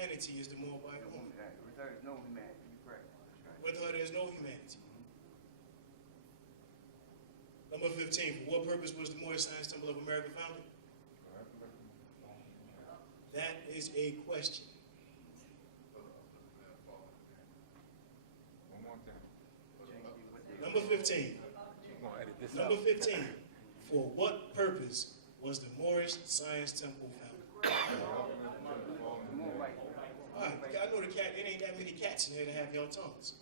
humanity is the Moabite woman. With her, there's no humanity. You're correct. That's right. With her, there's no humanity. Number 15, for what purpose was the Moorish Science Temple of America founded? That is a question. Number 15. Number 15, for what purpose was the Moorish Science Temple founded? All right, I know the cat, there ain't that many cats in here to have your tongues.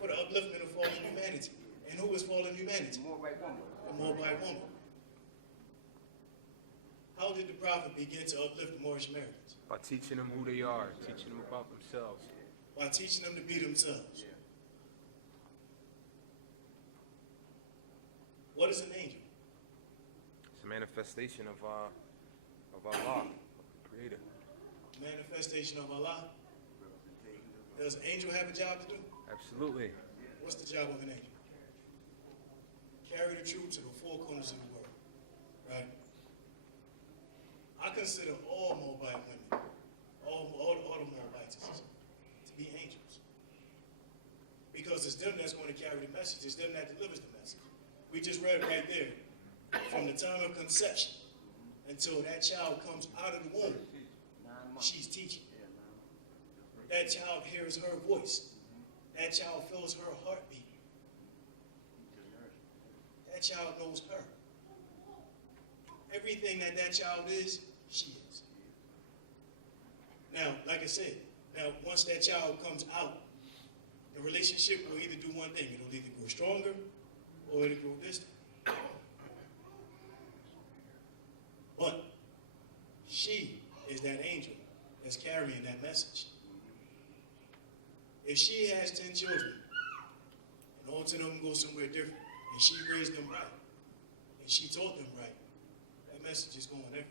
For the upliftment of fallen humanity. And who is fallen humanity? The Moabite woman. The Moabite woman. How did the prophet begin to uplift the Moorish Americans? By teaching them who they are, teaching them about themselves. By teaching them to be themselves. Yeah. What is an angel? It's a manifestation of Allah, the Creator. Manifestation of Allah. Does an angel have a job to do? Absolutely. What's the job of an angel? Carry the truth to the four corners of the world. Right? I consider all Moabite women, all the Moabites, to be angels. Because it's them that's going to carry the message. It's them that delivers the message. We just read right there, from the time of conception until that child comes out of the womb, she's teaching. That child hears her voice. That child feels her heartbeat. That child knows her. Everything that child is, she is. Now, like I said, once that child comes out, the relationship will either do one thing. It'll either grow stronger or it'll grow distant. But she is that angel that's carrying that message. If she has 10 children, and all 10 of them go somewhere different, and she raised them right, and she taught them right, that message is going everywhere.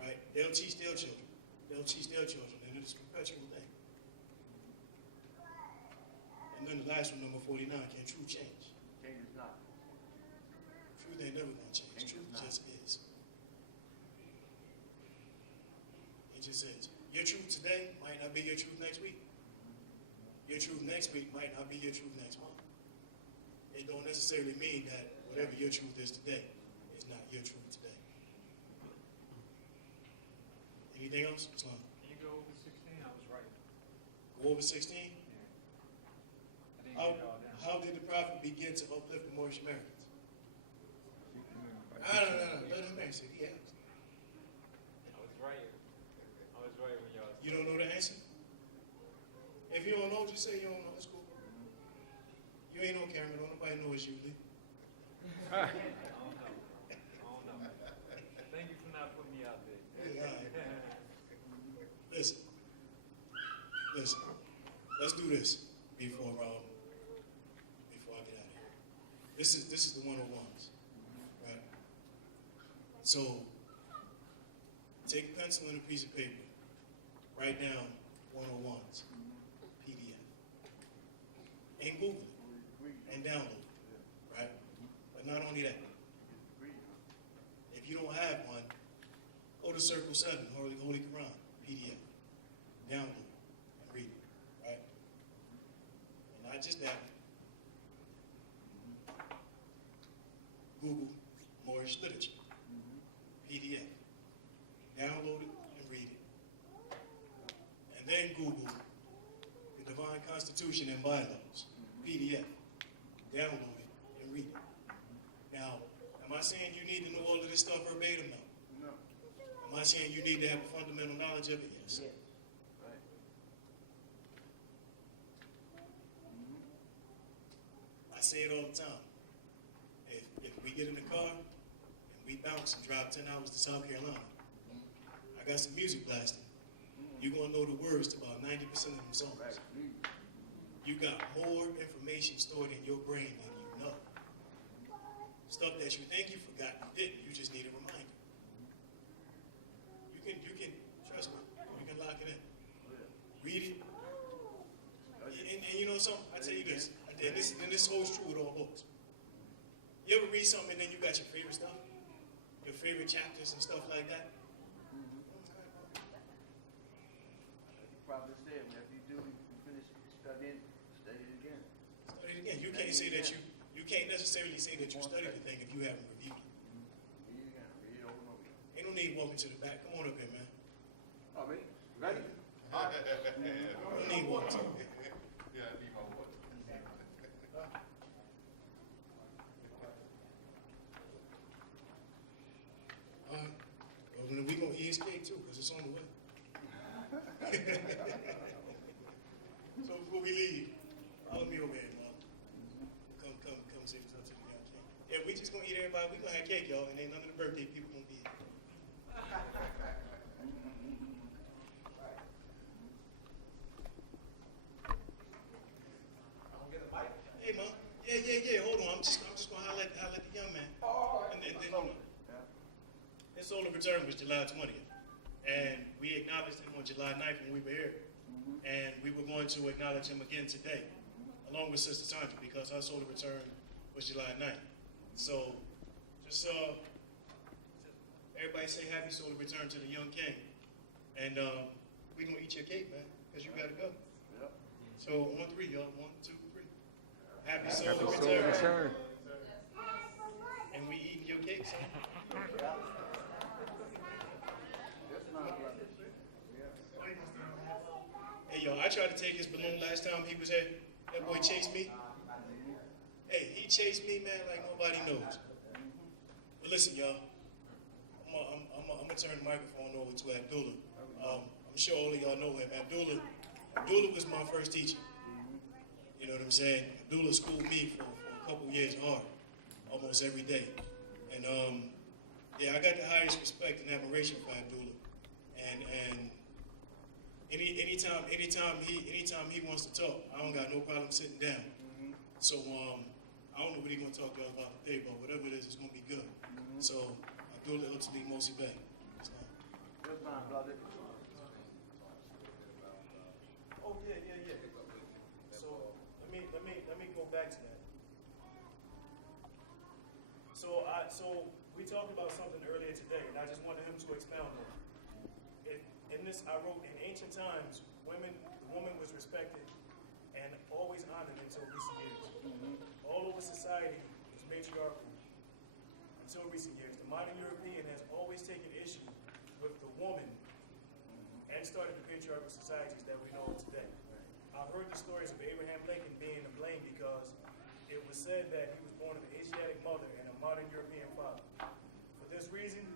Right? They'll teach their children. They'll teach their children, and it's a perpetual thing. And then the last one, number 49, can truth change? Change is not. Truth ain't never going to change. Truth just is. It just is. Your truth today might not be your truth next week. Your truth next week might not be your truth next month. It don't necessarily mean that whatever your truth is today is not your truth today. Anything else? Islam? Can you go over 16? I was right. Go over 16? Yeah. I didn't get it all down. How did the prophet begin to uplift the Moorish Americans? No. Let him answer. He asked. I was right. I was right when y'all. You don't know the answer? If you don't know, just say you don't know. It's cool. You ain't on camera. Don't nobody know it's you, Lee. I don't know. Thank you for not putting me out there. Yeah, all right. Listen. Let's do this before I get out of here. This is the 101s, right? So take a pencil and a piece of paper. Write down 101s, PDF, and Google it and download it, right? But not only that. If you don't have one, go to Circle 7, Holy Quran, PDF. Download it and read it, right? And not just that. Google Moorish literature, PDF. Download it and read it. And then Google the Divine Constitution and Bylaws, PDF. Download it and read it. Now, am I saying you need to know all of this stuff verbatim? No. Am I saying you need to have a fundamental knowledge of it? Yes. Yeah. Right. I say it all the time. If we get in the car and we bounce and drive 10 hours to South Carolina, I got some music blasting. You're going to know the words to about 90% of them songs. Right. You got more information stored in your brain than you know. Stuff that you think you forgot, you didn't. You just need a reminder. You can trust me. You can lock it in. Read it. And you know something? I tell you this. And this holds true with all books. You ever read something and then you got your favorite stuff? Your favorite chapters and stuff like that? study it again. Study it again. You can't say that you can't necessarily say that you studied the thing if you haven't reviewed it. Read it again. Read it over and over again. Ain't no need walking to the back. Come on up here, man. Oh, me? Ready? No need walking to the back. Yeah, I need my water. Well, then we gonna eat his cake too, because it's on the way. So before we leave, follow me over here, Mark. Come say what's up to the young king. Yeah, we just gonna eat everybody. We gonna have cake, y'all, and ain't none of the birthday people gonna be here. Hey, man. Yeah. Hold on. I'm just gonna highlight the young man. And then you know, his solar return was July 20th, and we acknowledged him on July 9th when we were here, and we were going to acknowledge him again today, along with Sister Sandra, because her solar return was July 9th. So, just everybody say happy solar return to the young king, and we gonna eat your cake, man, because you gotta go. Yep. So on 3, y'all. 1, 2, 3. Happy Happy solar solar return. return. And we eating your cake, son. Hey, y'all, I tried to take his balloon last time he was here. That boy chased me. Hey, he chased me, man, like nobody knows. But listen, y'all, I'm gonna turn the microphone over to Abdullah. I'm sure all of y'all know him. Abdullah was my first teacher. You know what I'm saying? Abdullah schooled me for a couple years hard, almost every day. And yeah, I got the highest respect and admiration for Abdullah. And anytime he wants to talk, I don't got no problem sitting down. So I don't know what he's gonna talk to us about today, but whatever it is, it's gonna be good. So Abdullah Utali Mosi Bay. Good man, brother. Oh yeah. So let me go back to that. So we talked about something earlier today, and I just wanted him to expound on it. In this, I wrote, in ancient times, the woman was respected and always honored until recent years. All over society is matriarchal until recent years. The modern European has always taken issue with the woman and started the patriarchal societies that we know today. I've heard the stories of Abraham Lincoln being to blame because it was said that he was born of an Asiatic mother and a modern European father. For this reason,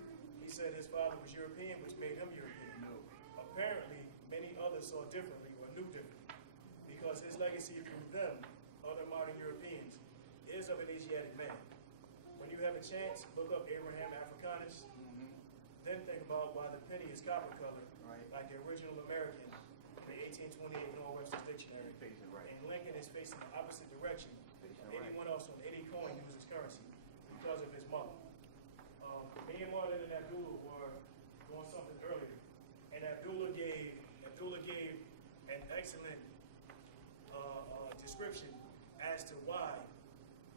he said his father was European, which made him European. Apparently, many others saw differently or knew differently because his legacy through them, other modern Europeans, is of an Asiatic man. When you have a chance, look up Abraham Africanus, then think about why the penny is copper colored, like the original American, the 1828 Noah Webster's Dictionary. And Lincoln is facing the opposite direction of anyone else on any coin uses currency because of his mother. Me and Marlon and Abdullah were doing something earlier, and Abdullah gave an excellent description as to why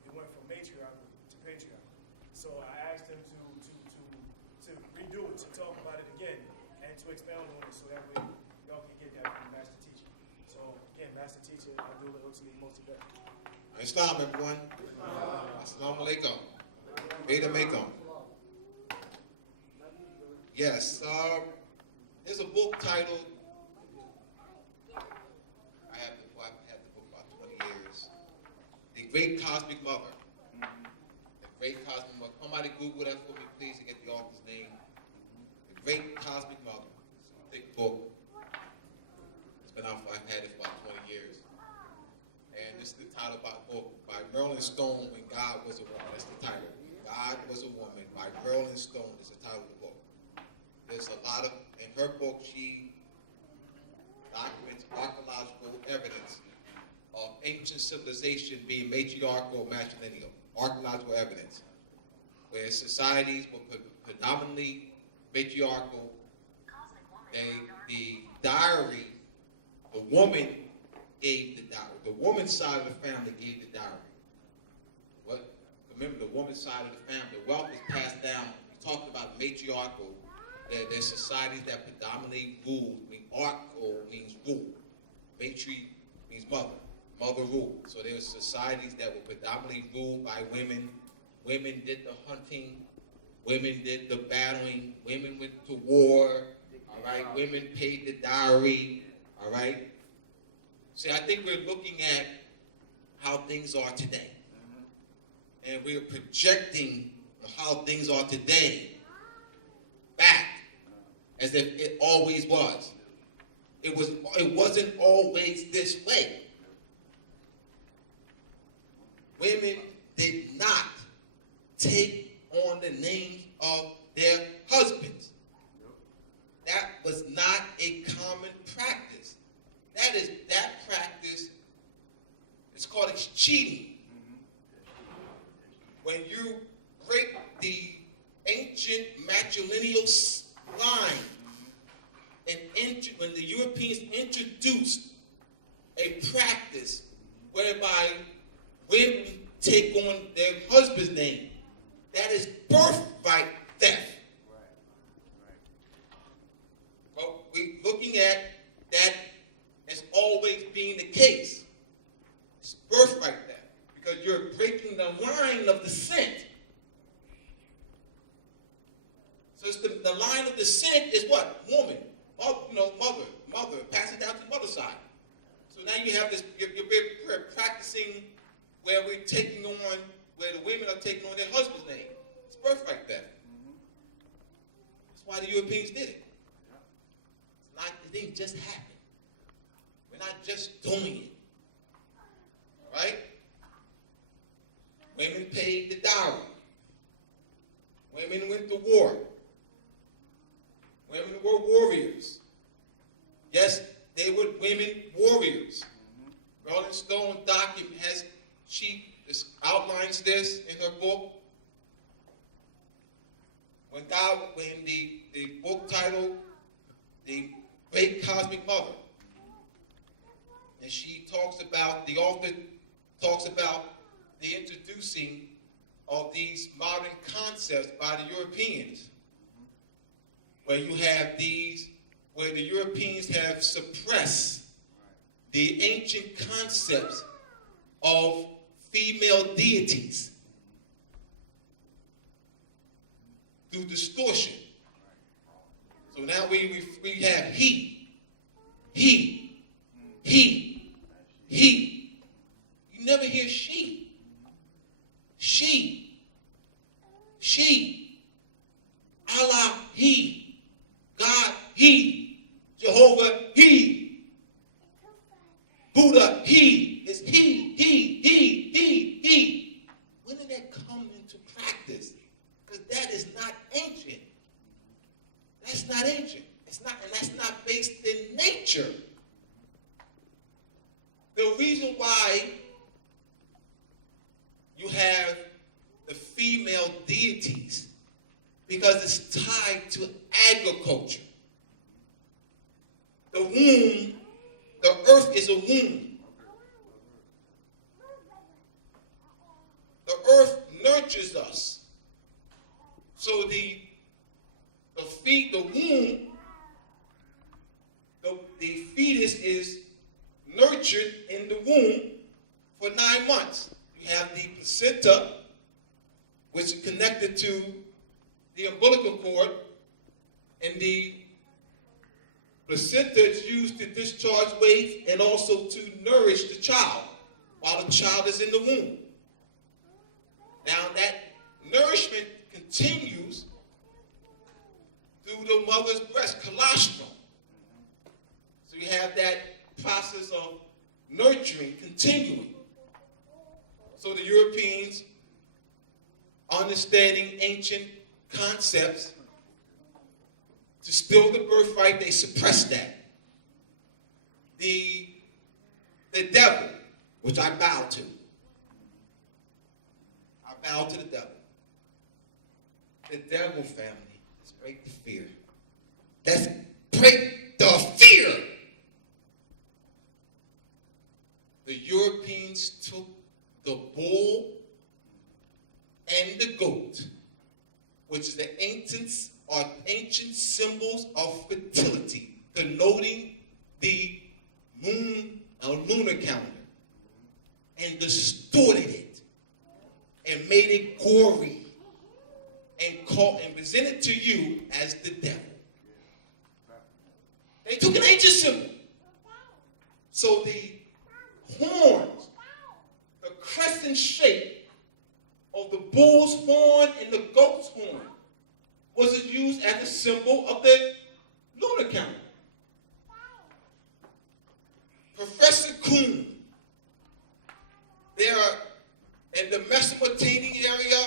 it went from matriarchal to patriarchal. So I asked him to redo it, to talk about it again, and to expound on it so that way y'all can get that from the master teacher. So again, master teacher Abdullah Utali Mosi Bay. Islam, everyone. Assalamu alaikum. Beta Makum. Yes, there's a book titled, I've had the book about 20 years, The Great Cosmic Mother. The Great Cosmic Mother. Somebody Google that for me, please, to get the author's name. The Great Cosmic Mother. It's a thick book. It's been out for, I've had it for about 20 years. And this is the title of the book by Merlin Stone, When God Was a Woman. That's the title. God Was a Woman by Merlin Stone is the title of the book. There's a lot of, in her book, she documents archaeological evidence of ancient civilization being matriarchal or matrilineal. Archaeological evidence, where societies were predominantly matriarchal. The diary, the woman gave the dowry. The woman's side of the family gave the dowry. Remember, the woman's side of the family, wealth was passed down. We talked about matriarchal. There's societies that predominantly rule. I mean, archal means rule. Matri means mother. Mother rule. So there were societies that were predominantly ruled by women. Women did the hunting. Women did the battling. Women went to war. All right. Women paid the dowry. All right. See, I think we're looking at how things are today. And we're projecting how things are today back as if it always was. It wasn't always this way. Women did not take on the names of their husbands. That was not a common practice. That practice is called cheating. When you break the ancient matrilineal line, and when the Europeans introduced a practice whereby women take on their husband's name, that is birthright theft. But we're looking at that as always being the case. It's birthright theft because you're breaking the line of descent. So it's the line of descent is what? Woman, mother, passing down to the mother side. So now you have this, we're practicing where we're taking on, where the women are taking on their husband's name. It's birthright theft. That's why the Europeans did it. It didn't just happen. We're not just doing it. All right? Women paid the dowry. Women went to war. Women were warriors. Yes, they were women warriors. Rolling Stone she outlines this in her book. When the book titled The Great Cosmic Mother, and the author talks about the introducing of these modern concepts by the Europeans, where you have where the Europeans have suppressed the ancient concepts of female deities through distortion. So now we have he. You never hear she. Allah, he. God, he. Jehovah, he. Buddha, he. It's he. When did that come into practice? Because that is not ancient. That's not ancient. And that's not based in nature. The reason why you have the female deities, because it's tied to agriculture. The womb, the earth is a womb. The earth nurtures us. So the womb, the fetus is nurtured in the womb for 9 months. You have the placenta, which is connected to the umbilical cord, and the placenta is used to discharge waste and also to nourish the child while the child is in the womb. Now that nourishment continues through the mother's breast, colostrum. So you have that process of nurturing continuing. So the Europeans, understanding ancient concepts, to steal the birthright, they suppressed that. The devil, which I bow to. I bow to the devil. The devil, family, let's break the fear. Let's break the fear. The Europeans took the bull and the goat, which is the ancient symbols of fertility, denoting the moon a lunar calendar, and distorted it, and made it gory, and presented to you as the devil. They took an ancient symbol. So the horns, the crescent shape of the bull's horn and the goat's horn, was used as a symbol of the lunar calendar. Professor Kuhn, there are, in the Mesopotamian area,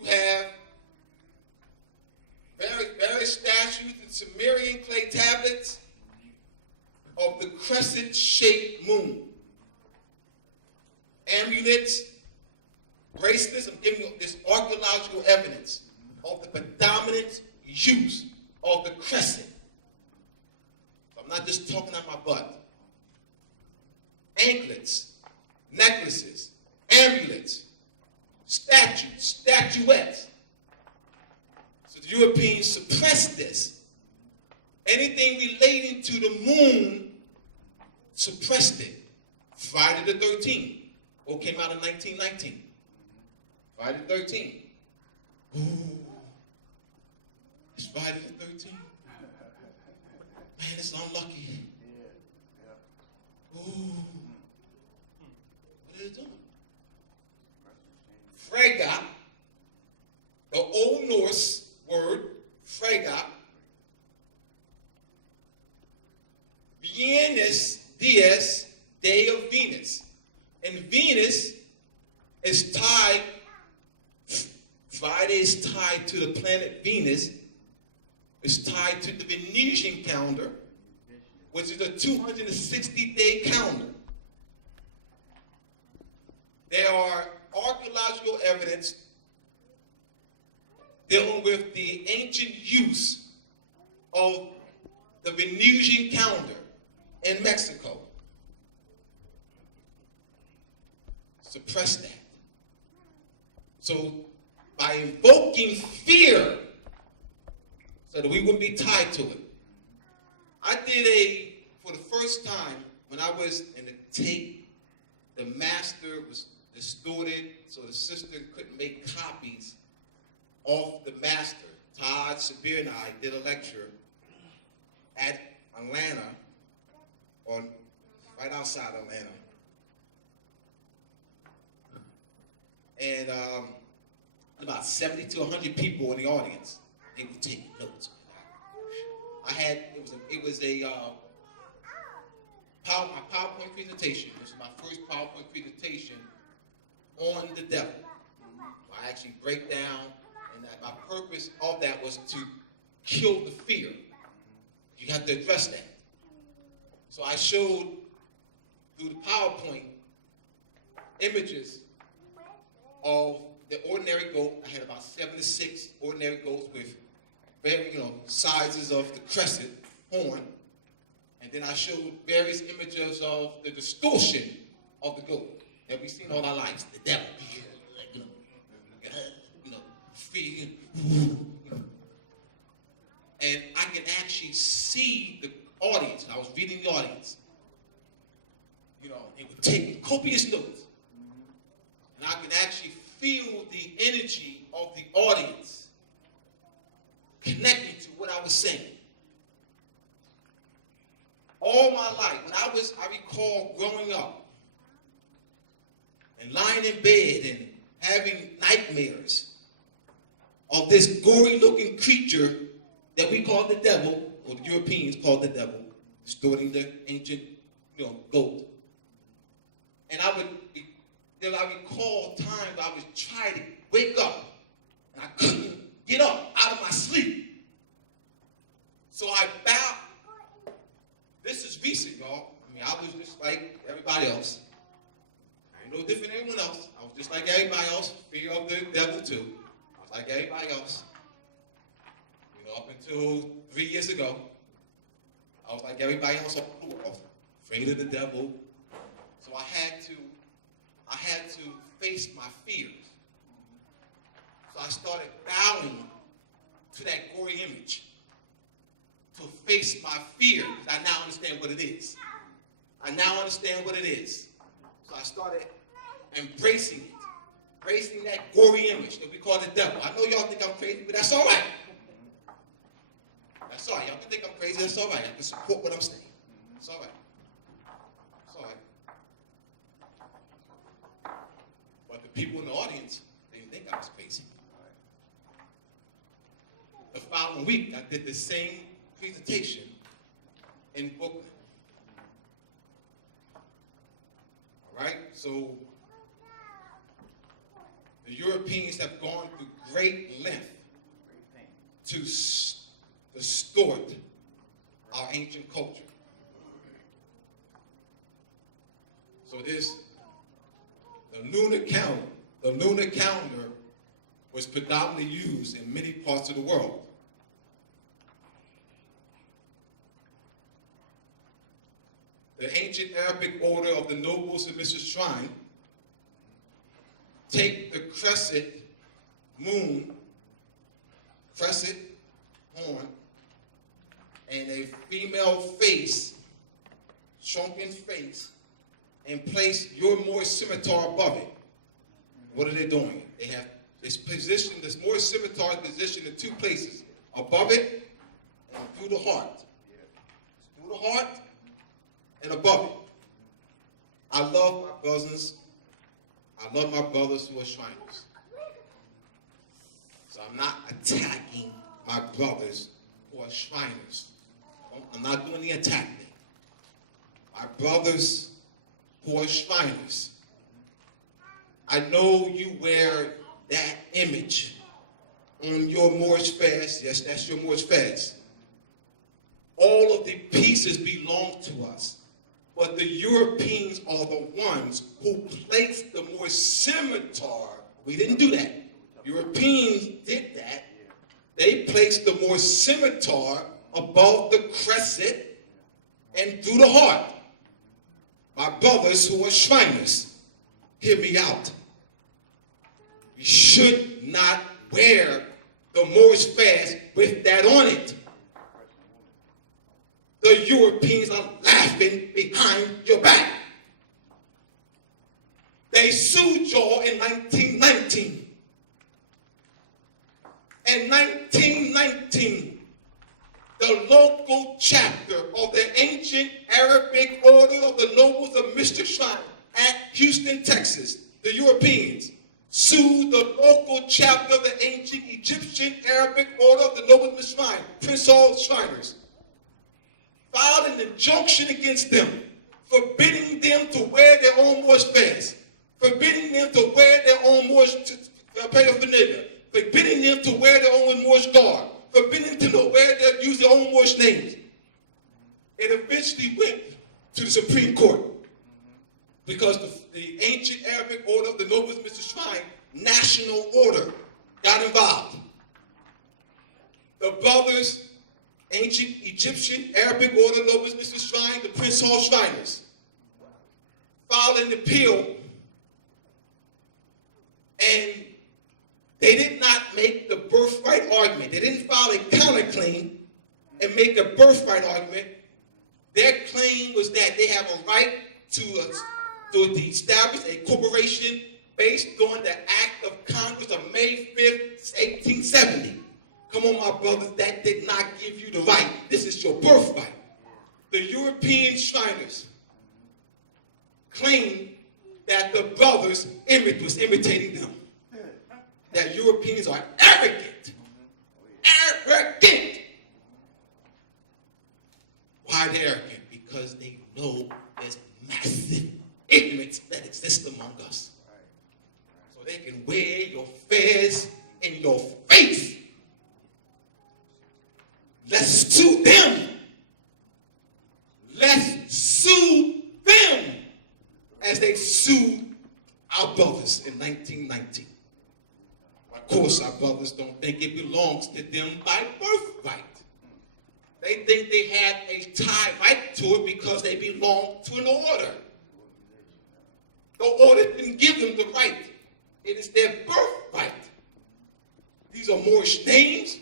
you have various statues and Sumerian clay tablets of the crescent-shaped moon. Amulets, bracelets, I'm giving you this archaeological evidence of the predominant use of the crescent. So I'm not just talking out my butt. Anklets, necklaces, amulets, statues, statuettes. So the Europeans suppressed this. Anything relating to the moon suppressed it. Friday the 13th, or came out in 1919. Friday the 13th. Ooh, it's Friday the 13th. Man, it's unlucky. Ooh, what are they doing? Frega, the Old Norse word, Frega, Venus, dies, day of Venus. And Venus is tied, Friday is tied to the planet Venus, is tied to the Venetian calendar, which is a 260-day calendar. There are archaeological evidence dealing with the ancient use of the Venetian calendar in Mexico. Suppress that. So by invoking fear so that we wouldn't be tied to it. I did for the first time, when I was in the tape, the master was distorted, so the sister couldn't make copies of the master. Todd, Sabir, and I did a lecture at Atlanta, or right outside Atlanta. And about 70 to 100 people in the audience. They were taking notes. It was my PowerPoint presentation. This was my first PowerPoint presentation on the devil. I actually break down, and my purpose of that was to kill the fear. You have to address that. So I showed through the PowerPoint images of the ordinary goat. I had about 7 to 6 ordinary goats with very, sizes of the crescent horn. And then I showed various images of the distortion of the goat that we've seen all our lives. The devil, fear. And I can actually see the audience. And I was reading the audience. They were taking copious notes. And I can actually feel the energy of the audience connecting to what I was saying. All my life, I recall growing up and lying in bed and having nightmares of this gory-looking creature that we call the devil, or the Europeans called the devil, distorting the ancient, goat. And I recall times I was trying to wake up, and I couldn't get up out of my sleep. So I bowed. This is recent, y'all. I was just like everybody else. I ain't no different than anyone else. I was just like everybody else, fear of the devil too. I was like everybody else. Up until 3 years ago, I was like everybody else, I was afraid of the devil. So I had to face my fears. So I started bowing to that gory image to face my fear, because I now understand what it is. I now understand what it is. So I started embracing it. Embracing that gory image that we call the devil. I know y'all think I'm crazy, but that's all right. That's all right. Y'all can think I'm crazy, that's all right. I can support what I'm saying. It's all right. It's all right. But the people in the audience, they didn't think I was crazy. The following week, I did the same presentation in Brooklyn. All right? So, the Europeans have gone through great length to distort our ancient culture. So the lunar calendar was predominantly used in many parts of the world. The ancient Arabic order of the nobles of Mr. Shrine take the crescent moon, crescent horn, and a female face, shrunken face, and place your Moorish scimitar above it. What are they doing? They have this position, this Moorish scimitar is positioned in two places, above it and through the heart. Through the heart and above it. I love my brothers. I love my brothers who are Shriners. So I'm not attacking my brothers who are Shriners. I'm not doing the attack thing. My brothers who are Shriners. I know you wear that image on your Moorish fast. Yes, that's your Moorish fast. All of the pieces belong to us. But the Europeans are the ones who placed the Moorish scimitar. We didn't do that. Europeans did that. They placed the Moorish scimitar above the crescent and through the heart. My brothers who are Shriners, hear me out. We should not wear the Moorish fast with that on it. The Europeans are laughing behind your back. They sued y'all in 1919. In 1919, the local chapter of the ancient Arabic order of the nobles of Mr. Shrine at Houston, Texas, the Europeans, sued the local chapter of the ancient Egyptian Arabic order of the nobles of Mr. Shrine, Prince Hall Shriners, filed an injunction against them, forbidding them to wear their own Moorish fast, forbidding them to wear their own Moorish paraphernalia, forbidding them to wear their own Moorish garb, forbidding them to use their own Moorish names. It eventually went to the Supreme Court because the ancient Arabic order of the nobles of Mr. Shrine, national order, got involved. The brothers, ancient Egyptian Arabic order nobles of Mr. Shrine, the Prince Hall Shriners, filed an appeal, and they did not make the birthright argument. They didn't file a counterclaim and make a birthright argument. Their claim was that they have a right to establish a corporation based on the Act of Congress of May 5th, 1870. Come on, my brothers, that did not give you the right. This is your birthright. The European Shriners claimed that the brothers' image was imitating them. That Europeans are arrogant. Arrogant. Why they're arrogant? Because they know there's massive ignorance that exists among us. So they can wear your fez in your face. Let's sue them. Let's sue them as they sued our brothers in 1919. Of course, our brothers don't think it belongs to them by birthright. They think they have a tie right to it because they belong to an order. The order didn't give them the right. It is their birthright. These are Moorish names.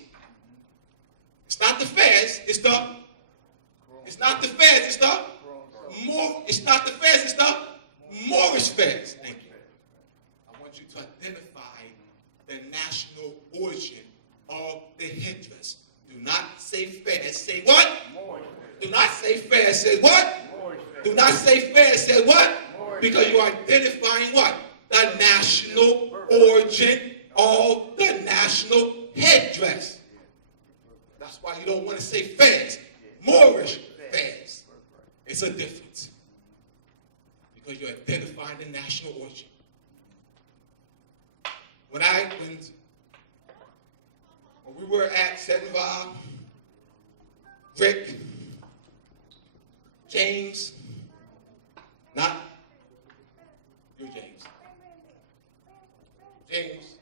It's not the fez, it's not the fez, it's the it's not the Fez, it's the Moorish Fez. Thank you. I want you to identify the national origin of the headdress. Do not say Fez, say what? Do not say Fez, say what? Do not say Fez, say what? Because you are identifying what? The national origin of the national headdress. That's why you don't want to say Fez. Moorish Fez. It's a difference. Because you're identifying the national origin. When we were at Seten, Rick, James, not you, James. James,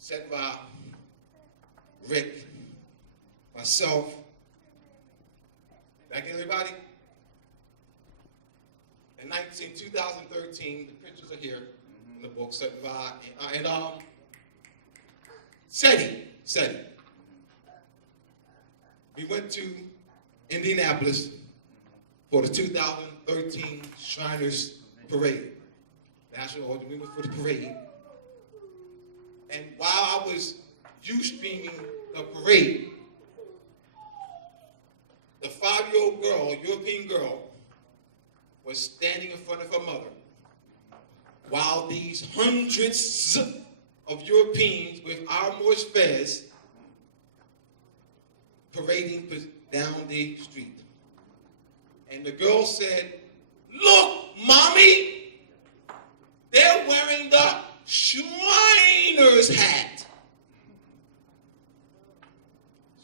Seten, Rick, myself. Did I get everybody? In 2013, the pictures are here in the book, Seten, and Seten. We went to Indianapolis for the 2013 Shriners Parade. National Order, we went for the parade. And while I was streaming the parade, the 5-year-old girl, European girl, was standing in front of her mother while these hundreds of Europeans with our Moorish Fez parading down the street. And the girl said, "Look, Mommy, they're wearing the Shriner's hat."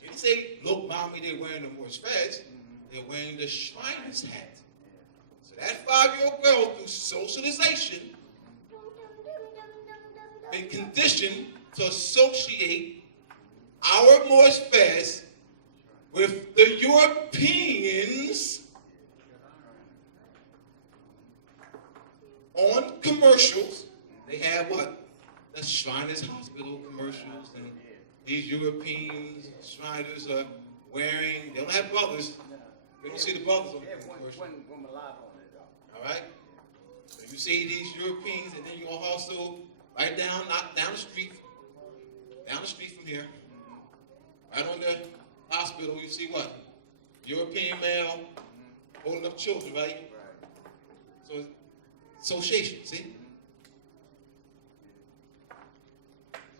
She didn't say, "Look, Mommy, they're wearing the Moorish Fez." They're wearing the Shriner's hat. So that 5-year-old girl, through socialization, been conditioned to associate our Moorish Fez with the Europeans on commercials. They have what? The Shriners Hospital commercials, and these European Shriners are wearing, they don't have brothers. You don't see the brothers on the commercial. All right? So you see these Europeans, and then you also, right down the street from here, right on the hospital, you see what? European male holding up children, right? So, association, see?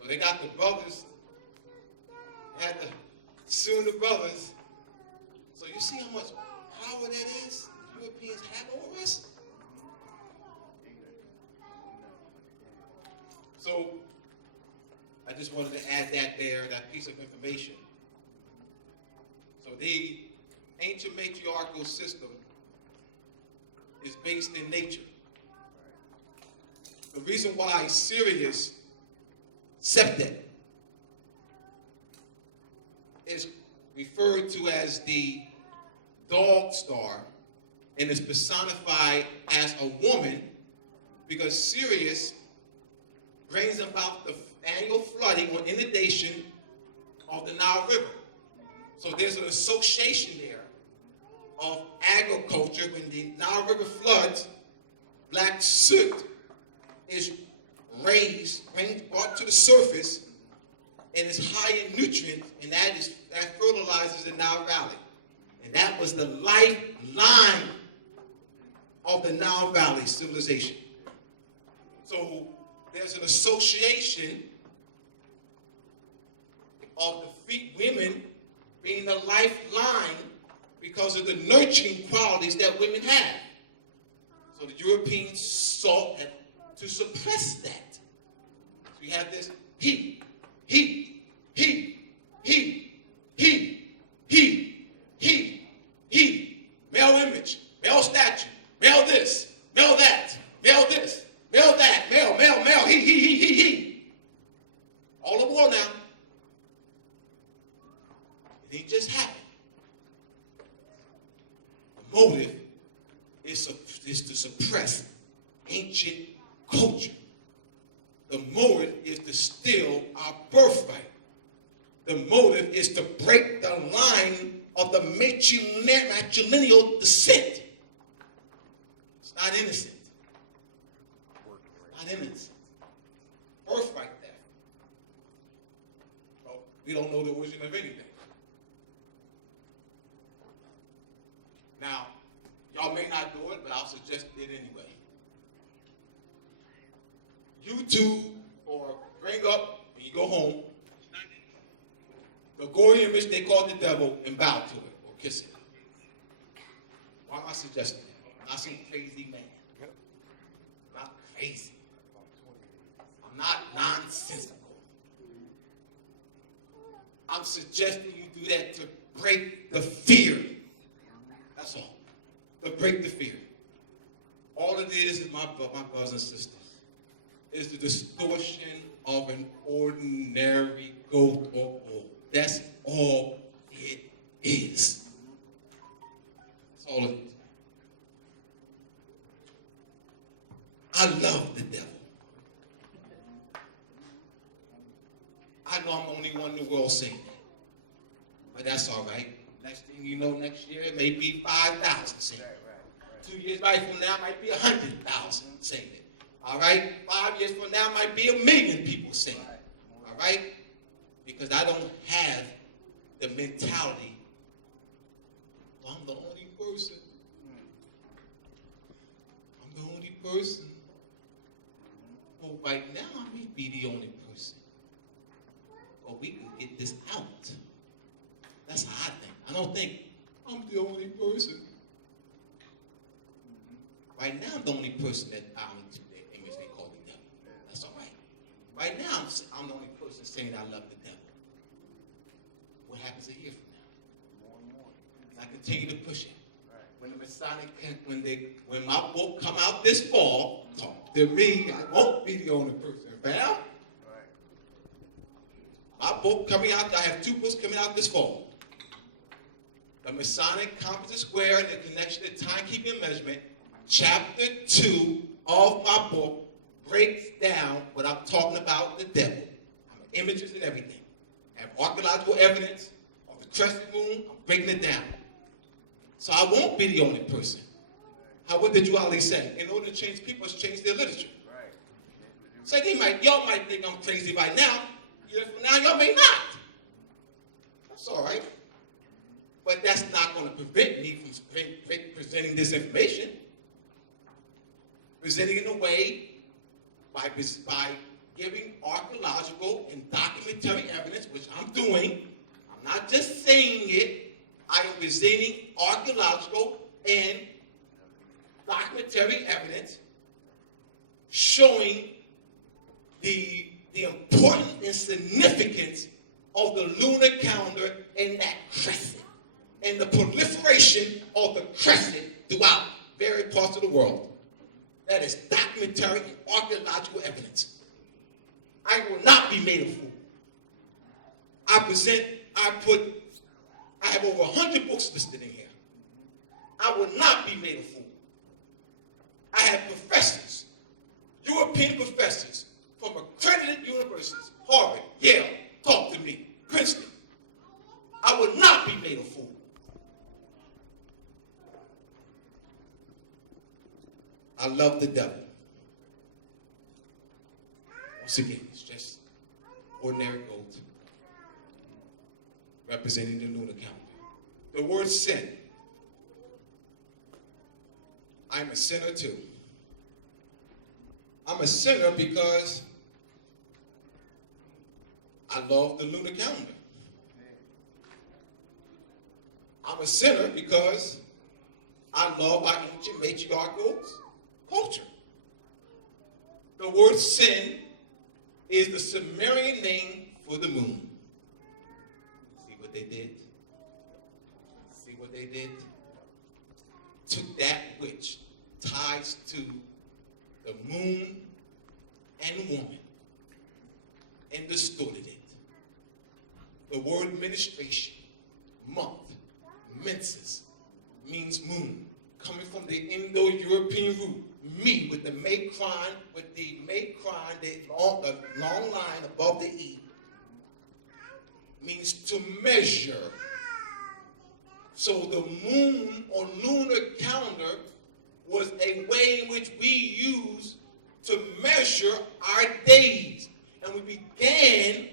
So they got the brothers, had to sue the brothers. So you see how much power that is Europeans have over us? So I just wanted to add that there, that piece of information. So the ancient matriarchal system is based in nature. The reason why Sirius, Seten, is referred to as the dog star and is personified as a woman, because Sirius brings about the annual flooding or inundation of the Nile River. So there's an association there of agriculture. When the Nile River floods, black soot is brought to the surface, and is high in nutrients, and that fertilizes the Nile Valley. And that was the lifeline of the Nile Valley civilization. So there's an association of the women being the lifeline because of the nurturing qualities that women have. So the Europeans sought to suppress that. So we have this he, male image, male statue, male this, male that, male this, male that, male, he. All aboard now. It ain't just happened. The motive is to suppress ancient culture. The motive is to steal our birthright. The motive is to break the line of the matrilineal descent. It's not innocent. Not innocent. Birthright theft. Well, we don't know the origin of anything. Now, y'all may not do it, but I'll suggest it anyway. YouTube or bring up when you go home the gory image they call the devil and bow to it or kiss it. Why am I suggesting that? I'm not some crazy man. I'm not crazy. I'm not nonsensical. I'm suggesting you do that to break the fear. That's all. To break the fear. All it is my brothers and sisters, is the distortion of an ordinary goat or bull. That's all it is. That's all it is. I love the devil. I know I'm the only one in the world saying that. But that's all right. Next thing you know, next year, it may be 5,000 saying it. 2 years right from now, it might be 100,000 saying it. All right? 5 years from now, it might be 1 million people saying it. All right? Because I don't have the mentality, well, I'm the only person. I'm the only person. Well, right now, I may be the only person. But we can get this out. That's how I think. I don't think I'm the only person. Right now, I'm the only person that bowing to the image they call the devil. That's all right. Right now, I'm the only person saying I love the devil. What happens a year from now? More and more. I continue to push it. Right. When the Masonic, when my book come out this fall, talk to me. I won't be the only person, fam. Right. My book coming out. I have 2 books coming out this fall. The Masonic Composite Square and the Connection to Timekeeping Measurement. Chapter 2 of my book breaks down what I'm talking about the devil. Images and everything. I have archaeological evidence of the crescent moon. I'm breaking it down. So I won't be the only person. What did you always say? In order to change people, it's change their literature. Right. So y'all might think I'm crazy right now. Years from now, y'all may not. That's all right. But that's not going to prevent me from presenting this information. Presenting it in a way by giving archaeological and documentary evidence, which I'm doing. I'm not just saying it. I am presenting archaeological and documentary evidence showing the importance and significance of the lunar calendar and that crescent, and the proliferation of the crescent throughout various parts of the world. That is documentary and archaeological evidence. I will not be made a fool. I have over 100 books listed in here. I will not be made a fool. I have professors, European professors from accredited universities, Harvard, Yale, talk to me, Princeton. I will not be made a fool. I love the devil. Once again, it's just ordinary gold representing the lunar calendar. The word sin. I'm a sinner too. I'm a sinner because I love the lunar calendar. I'm a sinner because I love our ancient matriarchal culture. The word sin is the Sumerian name for the moon. See what they did? See what they did? Took that which ties to the moon and woman and distorted it. The word ministration, month, menses, means moon, coming from the Indo-European root. Me with the macron, the long line above the E, means to measure. So the moon or lunar calendar was a way in which we use to measure our days. And we began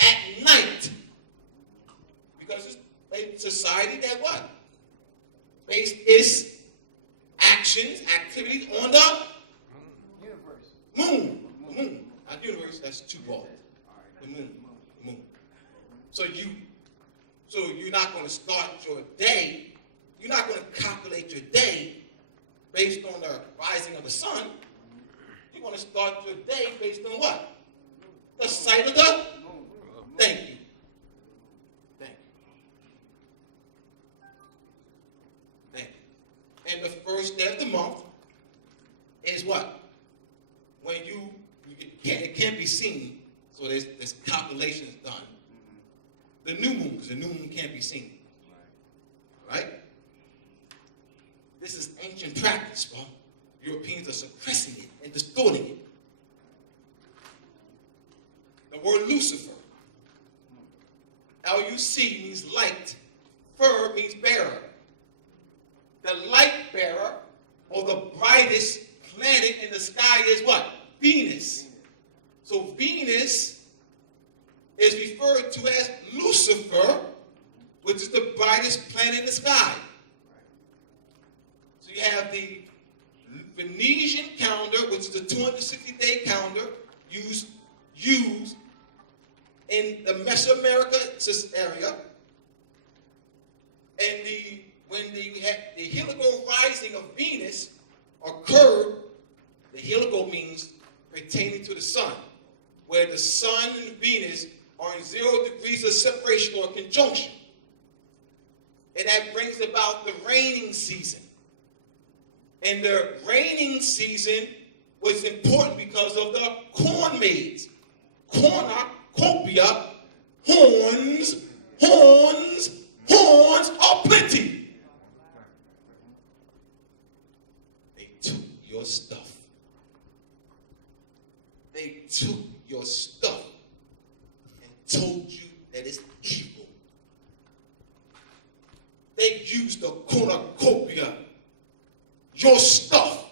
at night. Because it's a society that what? Based its actions, activities on the Universe. moon. The moon. Not universe, that's too broad. The moon. The moon. So you're not going to start your day, you're not going to calculate your day based on the rising of the sun. You're going to start your day based on what? The sight of the? Thank you. Thank you. Thank you. And the first day of the month is what? When it can't be seen, so there's calculations done. The new moon, because the new moon can't be seen. Right? This is ancient practice, bro. Europeans are suppressing it and distorting it. The word Lucifer, L-U-C means light. Fur means bearer. The light bearer, or the brightest planet in the sky is what? Venus. So Venus is referred to as Lucifer, which is the brightest planet in the sky. So you have the Venetian calendar, which is the 260-day calendar used in the Mesoamerica area. And when the helical rising of Venus occurred, the helical means pertaining to the sun, where the sun and Venus are in 0 degrees of separation or conjunction. And that brings about the raining season. And the raining season was important because of the corn maids. Cornucopia, horns are plenty. They took your stuff. They took your stuff and told you that it's evil. They used the cornucopia, your stuff,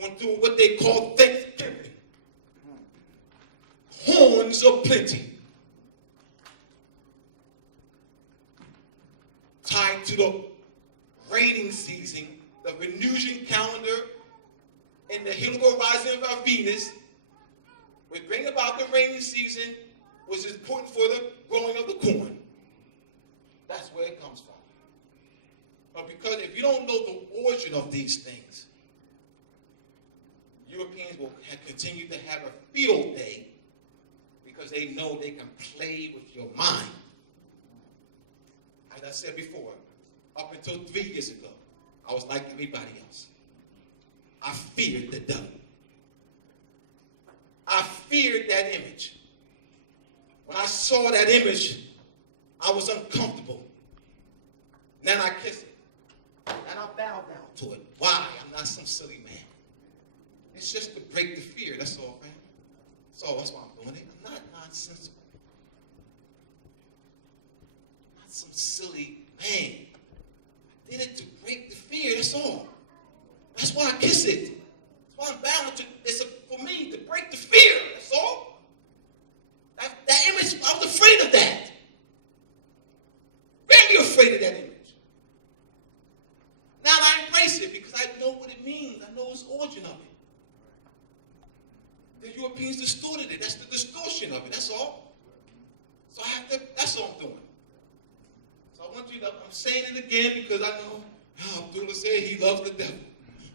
went through what they call Thanksgiving. Horns of plenty. Tied to the raining season, the Venusian calendar, and the helical rising of our Venus, which bring about the rainy season, which is important for the growing of the corn. That's where it comes from. But because if you don't know the origin of these things, Europeans will continue to have a field day because they know they can play with your mind. As I said before, up until 3 years ago, I was like everybody else. I feared the devil. I feared that image. When I saw that image, I was uncomfortable. Then I kissed it. And I bowed down to it. Why? I'm not some silly man. It's just to break the fear, that's all, man. That's why I'm doing it. I'm not nonsensical. Not some silly man. I did it to break the fear, that's all. That's why I kiss it. That's why I'm bound to, for me to break the fear, that's all. That image, I was afraid of that. Really afraid of that image. Now I embrace it because I know what it means. I know its origin of it. The Europeans distorted it. That's the distortion of it. That's all. So that's all I'm doing. So I want you to, I'm saying it again because I know Abdullah said he loves the devil.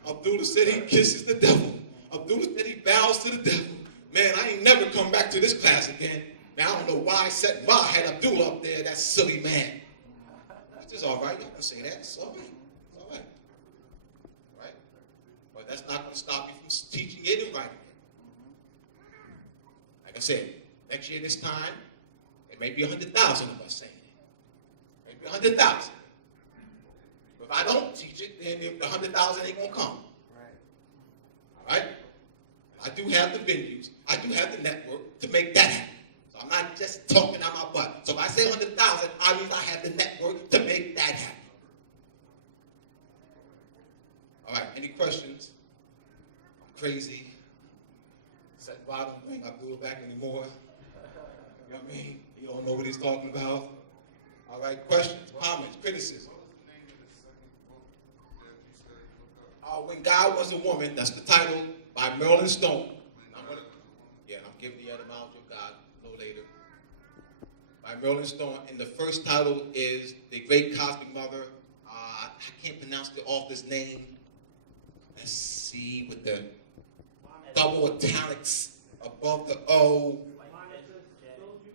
Abdullah said he kisses the devil. Abdullah said he bows to the devil. Man, I ain't never come back to this class again. Man, I don't know why I had Abdullah up there, that silly man. It's all right. Y'all can say that. It's all right. It's all right. Right? But that's not going to stop you from teaching it and writing it. Like I said, next year this time, it may be 100,000 of us saying it. Maybe 100,000. But if I don't teach it, then the 100,000 ain't going to come. All right? I do have the venues. I do have the network to make that happen. So I'm not just talking out my butt. So if I say 100,000, obviously I have the network to make that happen. All right, any questions? I'm crazy. Said I don't bring Abdullah back anymore. You know what I mean? You don't know what he's talking about. All right, questions, comments, criticism. When God Was a Woman, that's the title, by Marilyn Stone. I'm giving the etymology of God a little later. By Marilyn Stone, and the first title is The Great Cosmic Mother. I can't pronounce the author's name. Let's see, with the double italics above the O.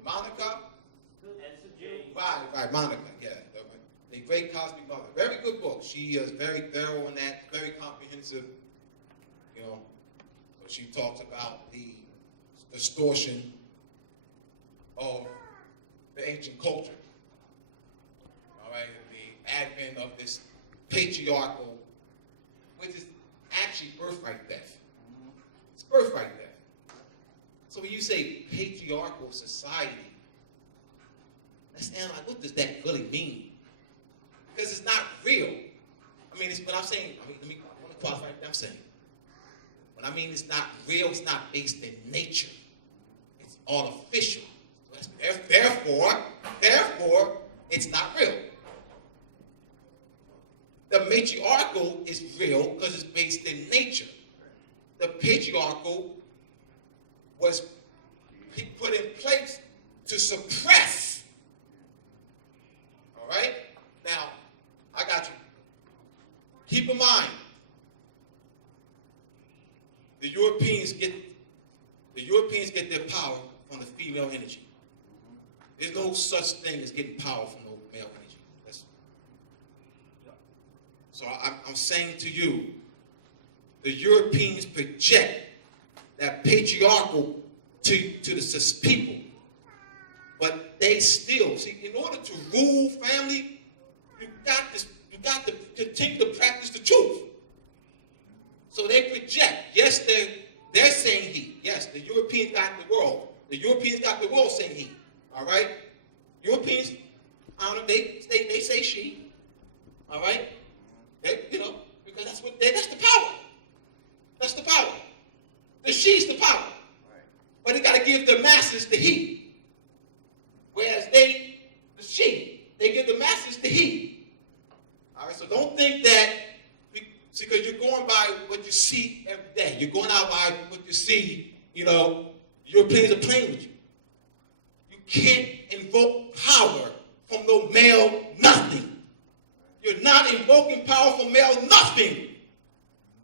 Monica? Right, Monica, yeah. The Great Cosmic Mother. Very good book. She is very thorough in that, very comprehensive, you know. So she talks about the distortion of the ancient culture. All right, the advent of this patriarchal, which is actually birthright theft. It's birthright theft. So when you say patriarchal society, let's analyze, what does that really mean? Because it's not real. I mean, it's what I'm saying. I want to qualify what I'm saying. When I mean it's not real, it's not based in nature. It's artificial. Therefore, it's not real. The matriarchal is real because it's based in nature. The patriarchal was put in place to suppress. All right? Now, I got you. Keep in mind, the Europeans get their power from the female energy. There's no such thing as getting power from no male energy. So I'm saying to you, the Europeans project that patriarchal to the people, but they still see. In order to rule family, you got to continue to practice the truth. So they project. Yes, they're saying he. Yes, the Europeans got the world. The Europeans got the world saying he. All right? Europeans, they say she. All right? Because that's the power. That's the power. The she's the power. But they got to give the masses the he. Whereas the she, they give the masses the he. All right, so don't think that, because you're going by what you see every day. You're going out by what you see, Europeans are playing with you. You can't invoke power from no male nothing. You're not invoking power from male nothing.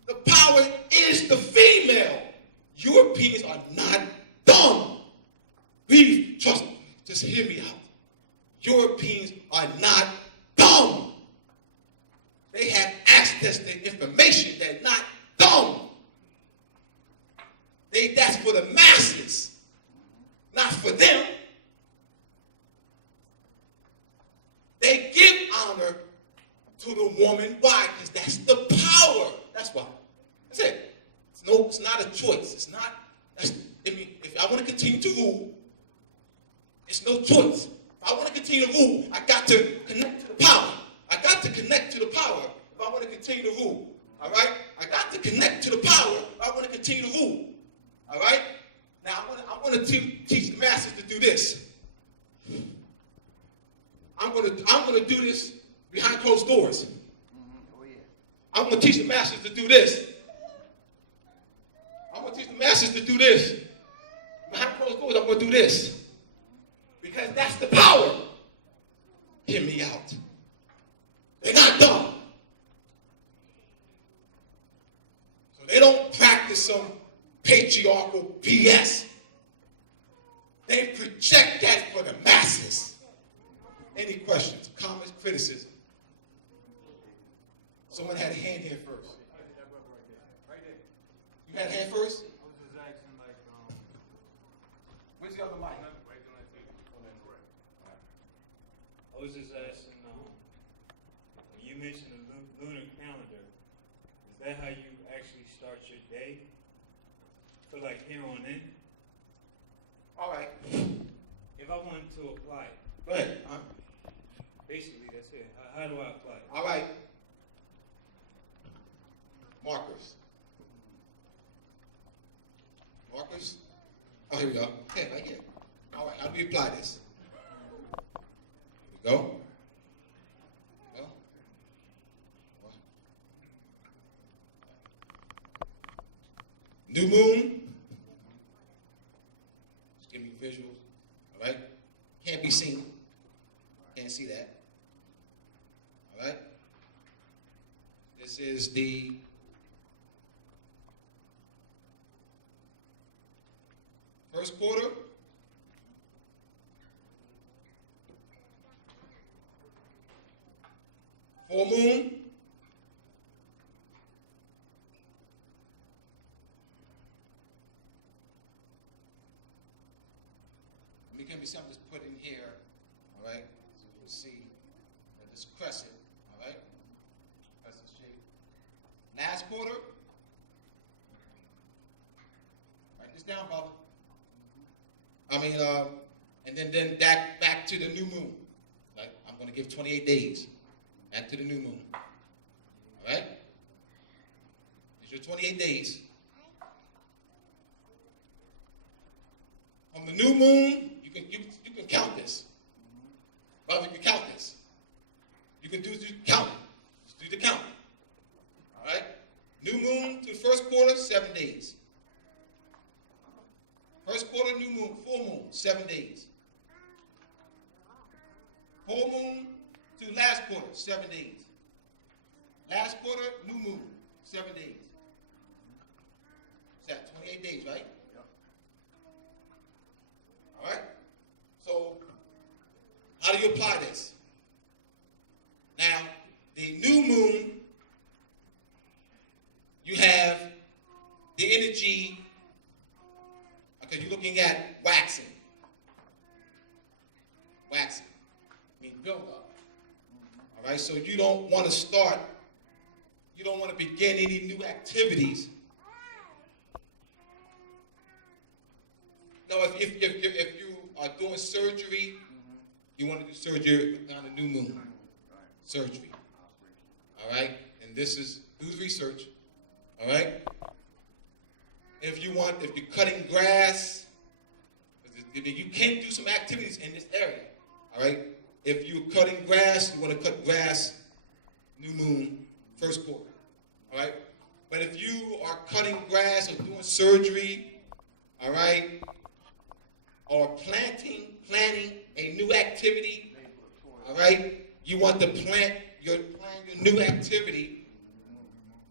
The power is the female. Europeans are not dumb. Please, trust me. Just hear me out. Europeans are not dumb. They have access to information. They're not dumb. That's for the masses, not for them. They give honor to the woman. Why? Because that's the power. That's why. That's it. It's not a choice. It's not. If I want to continue to rule, it's no choice. If I want to continue to rule, I got to connect to the power. I got to connect to the power if I want to continue to rule. All right? I got to connect to the power if I want to continue to rule. All right? Now, I want to teach the masses to do this. I'm going to do this behind closed doors. Oh, yeah. I'm going to teach the masses to do this. I'm going to teach the masses to do this. Behind closed doors, I'm going to do this. Because that's the power. Hear me out. They're not dumb. So they don't practice some patriarchal BS. They project that for the masses. Any questions, comments, criticism? Someone had a hand here first. Right there. You had a hand first? I was just asking, Where's the other mic? I was just asking, when you mentioned the lunar calendar, is that how you actually start your day? For like here on in? All right. if I wanted to apply it, Go ahead. basically that's it. How do I apply it? All right. Markers. Markers? Oh, here we go. Okay, right here. All right, how do we apply this? Here we go. Well, new moon. Just give me visuals. All right? Can't be seen. Can't see that. All right? This is the first quarter. Full moon. Let me give me something to put in here, all right? So you can see this crescent, all right? Crescent shape. Last quarter. Write this down, brother. And then back to the new moon. Like, I'm going to give 28 days. Back to the new moon. All right? It's your 28 days. On the new moon, you can count this. Brother, you can count this. You can do counting. Just do the counting. All right? New moon to first quarter, 7 days. First quarter, new moon, full moon, 7 days. Full moon to last quarter, 7 days. Last quarter, new moon, 7 days. Is that 28 days, right? Yep. All right? So, how do you apply this? Now, the new moon, you have the energy, because you're looking at waxing. Waxing. I mean, build up. All right, so you don't want to begin any new activities. No, if you are doing surgery, you want to do surgery on a new moon. Surgery. All right, and this is, do research. All right? If you're cutting grass, you can do some activities in this area. All right? If you're cutting grass, you want to cut grass, new moon, first quarter. All right? But if you are cutting grass or doing surgery, all right, or planning a new activity, all right, you want to plan your new activity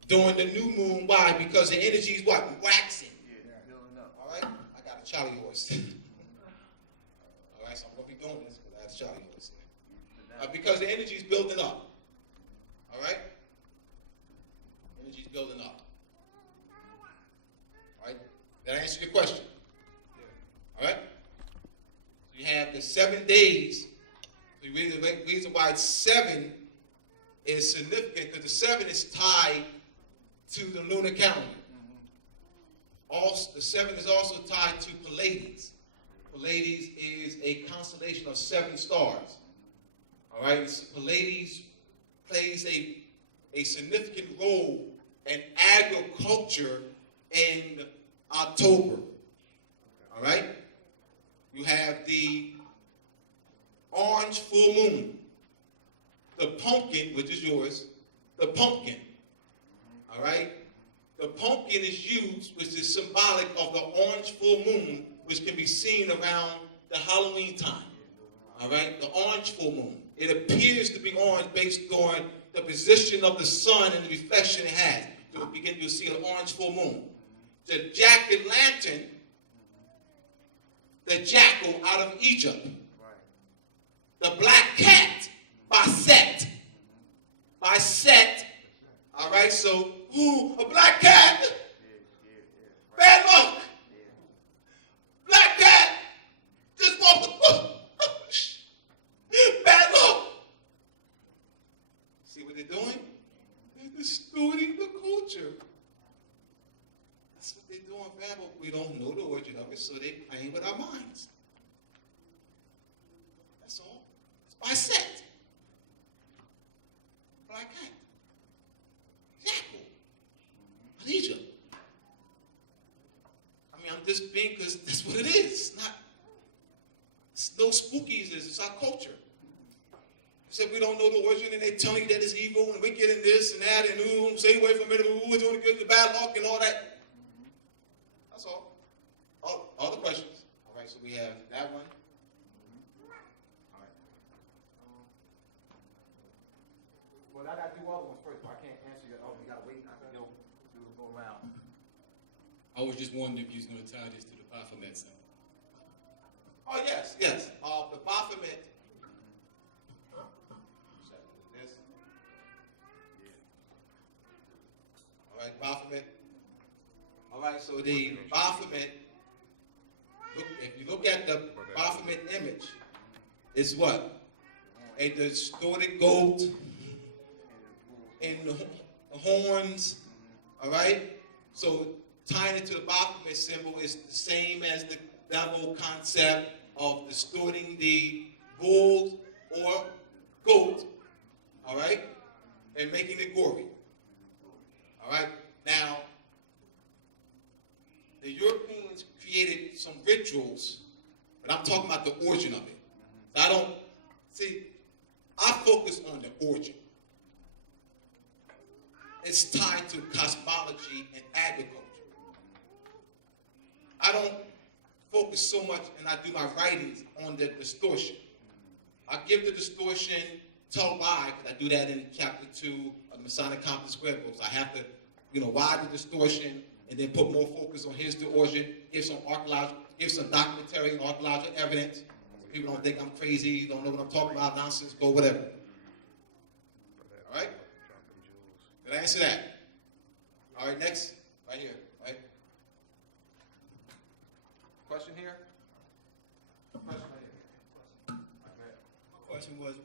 during the new moon. Why? Because the energy is what? Waxing. All right? I got a Charlie horse. All right, so I'm going to be doing this because I have a Charlie horse. Because the energy is building up. All right? Energy is building up. All right? Did I answer your question? All right? So you have the 7 days. The reason why it's 7 is significant because the 7 is tied to the lunar calendar. Also, the 7 is also tied to Pleiades. Pleiades is a constellation of 7 stars. All right, Pleiades plays a significant role in agriculture in October. All right, you have the orange full moon, the pumpkin, which is yours, the pumpkin. All right, the pumpkin is used, which is symbolic of the orange full moon, which can be seen around the Halloween time. All right, the orange full moon. It appears to be orange based on the position of the sun and the reflection it has. So you'll see an orange full moon. The jack-o'-lantern, the jackal out of Egypt. The black cat by Set. By Set. All right, so, a black cat. Bad luck. Black cat. Just walked the bad luck. See what they're doing? They're distorting the culture. That's what they're doing, fam, but we don't know the origin of it, so they're playing with our minds. this being, because that's what it is. It's no spookies, it's our culture. They said we don't know the origin, and they telling you that it's evil and wicked and this and that, and ooh, stay away from it, ooh, we're doing the good, the bad luck, and all that. That's all. All the questions. All right, so we have that one. All right. Well, I got to do all ones first, but I can't answer your. Oh, you got to wait. I can go around. I was just wondering if you was going to tie this to the Baphomet symbol. Oh, yes. The Baphomet. This. All right, Baphomet. All right, so the Baphomet, if you look at the Baphomet image, it's what? A distorted goat and the horns, all right? So tying it to the Baphomet symbol is the same as the devil concept of distorting the bull or goat, all right, and making it gory. All right, now, the Europeans created some rituals, but I'm talking about the origin of it. So I focus on the origin. It's tied to cosmology and agriculture. I don't focus so much, and I do my writings on the distortion. I give the distortion, tell why, because I do that in chapter 2 of the Masonic Compton Square books. I have to, why the distortion, and then put more focus on here's the origin, give some documentary and archaeological evidence. So people don't think I'm crazy, don't know what I'm talking about, nonsense, go whatever. All right? Did I answer that? All right, next, right here, right? Question here? Question right here. My question was,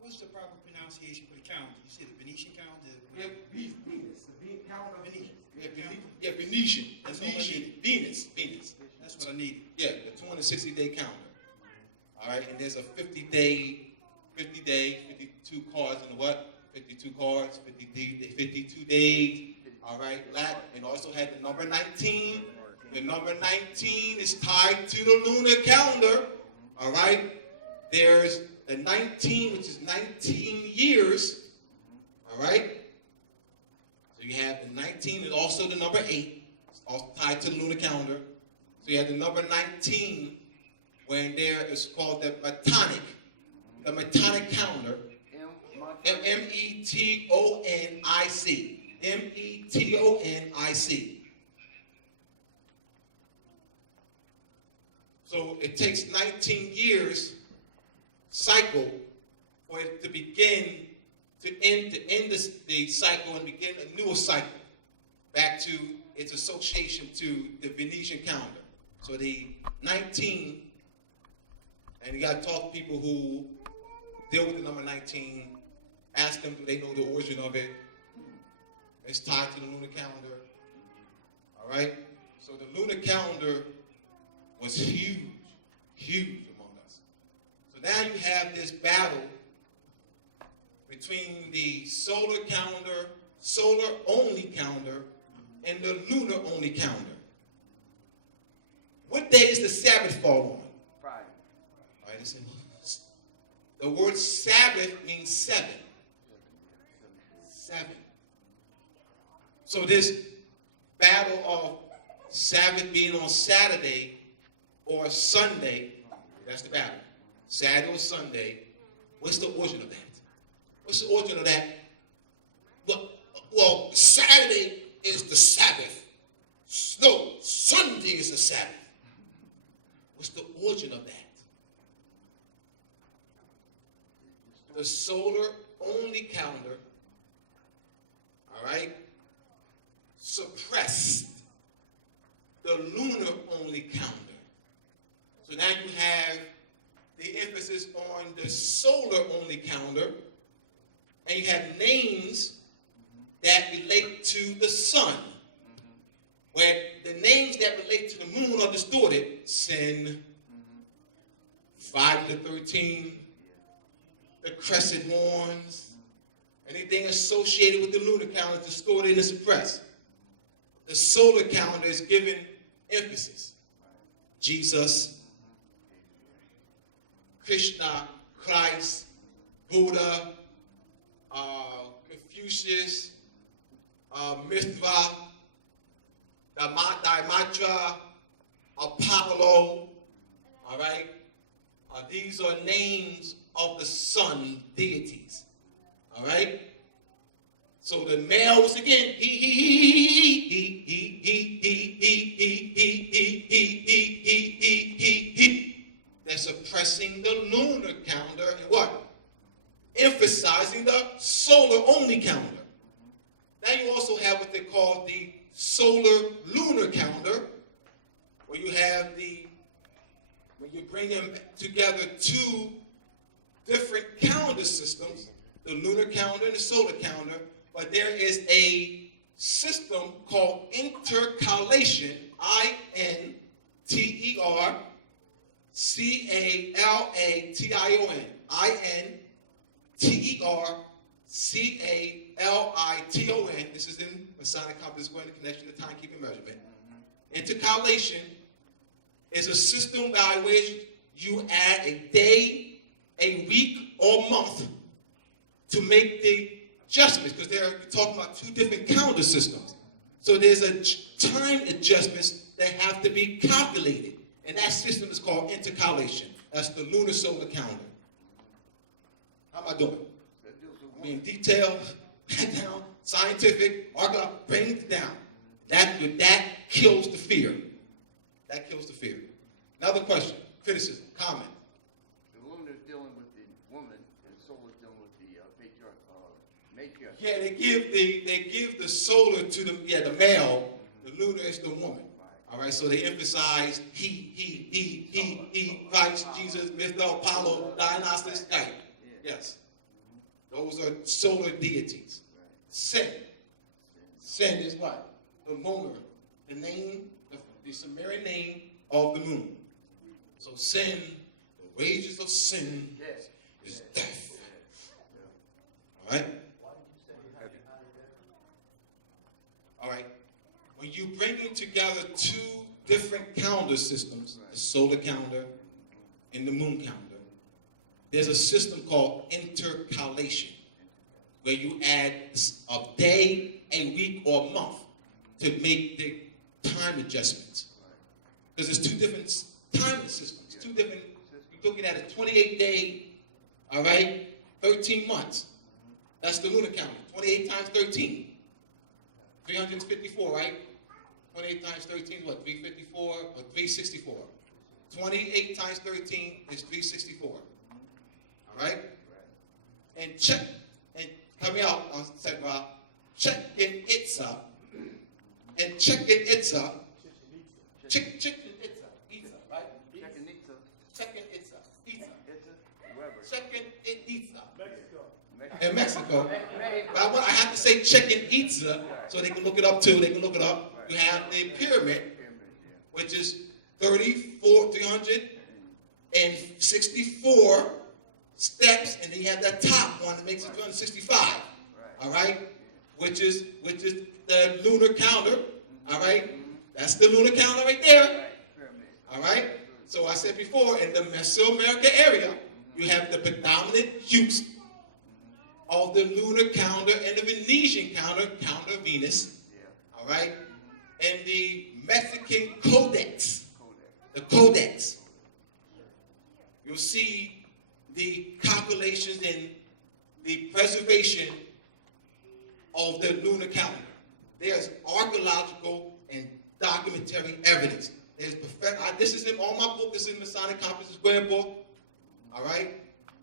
what's the proper pronunciation for the calendar? You said the Venetian calendar? Yeah, Venus. The calendar of Venetian. Yeah, Venetian. Venetian. That's all I needed. Venus. That's what I needed. Yeah, the 260-day calendar. All right, and there's a 50-day, 52 cards in the what? 52 cards, 52 days. All right, and also had the number 19. The number 19 is tied to the lunar calendar. All right, there's the 19, which is 19 years. All right. So you have the 19 and also the number 8, it's also tied to the lunar calendar. So you have the number 19 when there is called the Metonic calendar. Metonic. Metonic. So it takes 19 years cycle for it to begin to end the cycle and begin a newer cycle back to its association to the Venetian calendar. So the 19, and you got to talk to people who deal with the number 19, ask them do they know the origin of it. It's tied to the lunar calendar. All right? So the lunar calendar was huge among us. So now you have this battle between the solar only calendar, and the lunar only calendar. What day does the Sabbath fall on? Friday. All right, listen. The word Sabbath means 7. 7. So this battle of Sabbath being on Saturday or Sunday, that's the battle. Saturday or Sunday, what's the origin of that? What's the origin of that? Well, Saturday is the Sabbath. No, Sunday is the Sabbath. What's the origin of that? The solar only calendar, all right, suppressed the lunar only calendar. So now you have the emphasis on the solar only calendar, and you have names that relate to the sun. Where the names that relate to the moon are distorted. Sin, 5 to 13, the crescent horns, anything associated with the lunar calendar is distorted and suppressed. The solar calendar is given emphasis. Jesus, Krishna, Christ, Buddha, Confucius, Mithra, Dimitra, Apollo, all right? These are names of the sun deities, all right? So the males again, they're suppressing the lunar calendar and what? Emphasizing the solar-only calendar. Now you also have what they call the solar-lunar calendar, where you have when you bring them together two different calendar systems, the lunar calendar and the solar calendar, but there is a system called intercalation, Intercalation, this is in Masonic compass square in connection to timekeeping measurement. Intercalation is a system by which you add a day, a week, or month to make the adjustments, because you're talking about two different calendar systems. So there's a time adjustments that have to be calculated, and that system is called intercalation. That's the lunar solar calendar. How am I doing? I mean, detail, down, scientific, archaeological, bring it down. That kills the fear. That kills the fear. Another question, criticism, comment. The lunar is dealing with the woman, and solar is dealing with the matriarch. Yeah, they give the solar to the male. The lunar is the woman. All right, so they emphasize he, Christ, Jesus, Mithra, Apollo, Dionysus, right? Yes. Those are solar deities. Seten is what? The lunar, the name, the Sumerian name of the moon. So sin, the wages of sin is death. All right? All right. When you bring together two different calendar systems, the solar calendar and the moon calendar, there's a system called intercalation, where you add a day, a week, or a month to make the time adjustments. Because there's two different time systems, two different, you're looking at a 28-day, all right, 13 months. That's the lunar calendar, 28 times 13. 354, right? 28 times 13 is what, 354 or 364? 28 times 13 is 364. All right? And check, and coming out on second round, checking itza, and checking itza, checking itza, right? Checking itza, checking itza. In Mexico. But I have to say checking itza so they can look it up too. They can look it up. You have the pyramid, which is 364 steps, and then you have that top one that makes it 365. All right, which is the lunar calendar. All right, that's the lunar calendar right there. All right. So I said before, in the Mesoamerica area, you have the predominant use of the lunar calendar and the Venetian calendar Venus. All right, and the Mexican codex. The codex. You'll see the calculations and the preservation of the lunar calendar. There's archaeological and documentary evidence. This is in all my book. This is in Masonic Compass Square book. All right?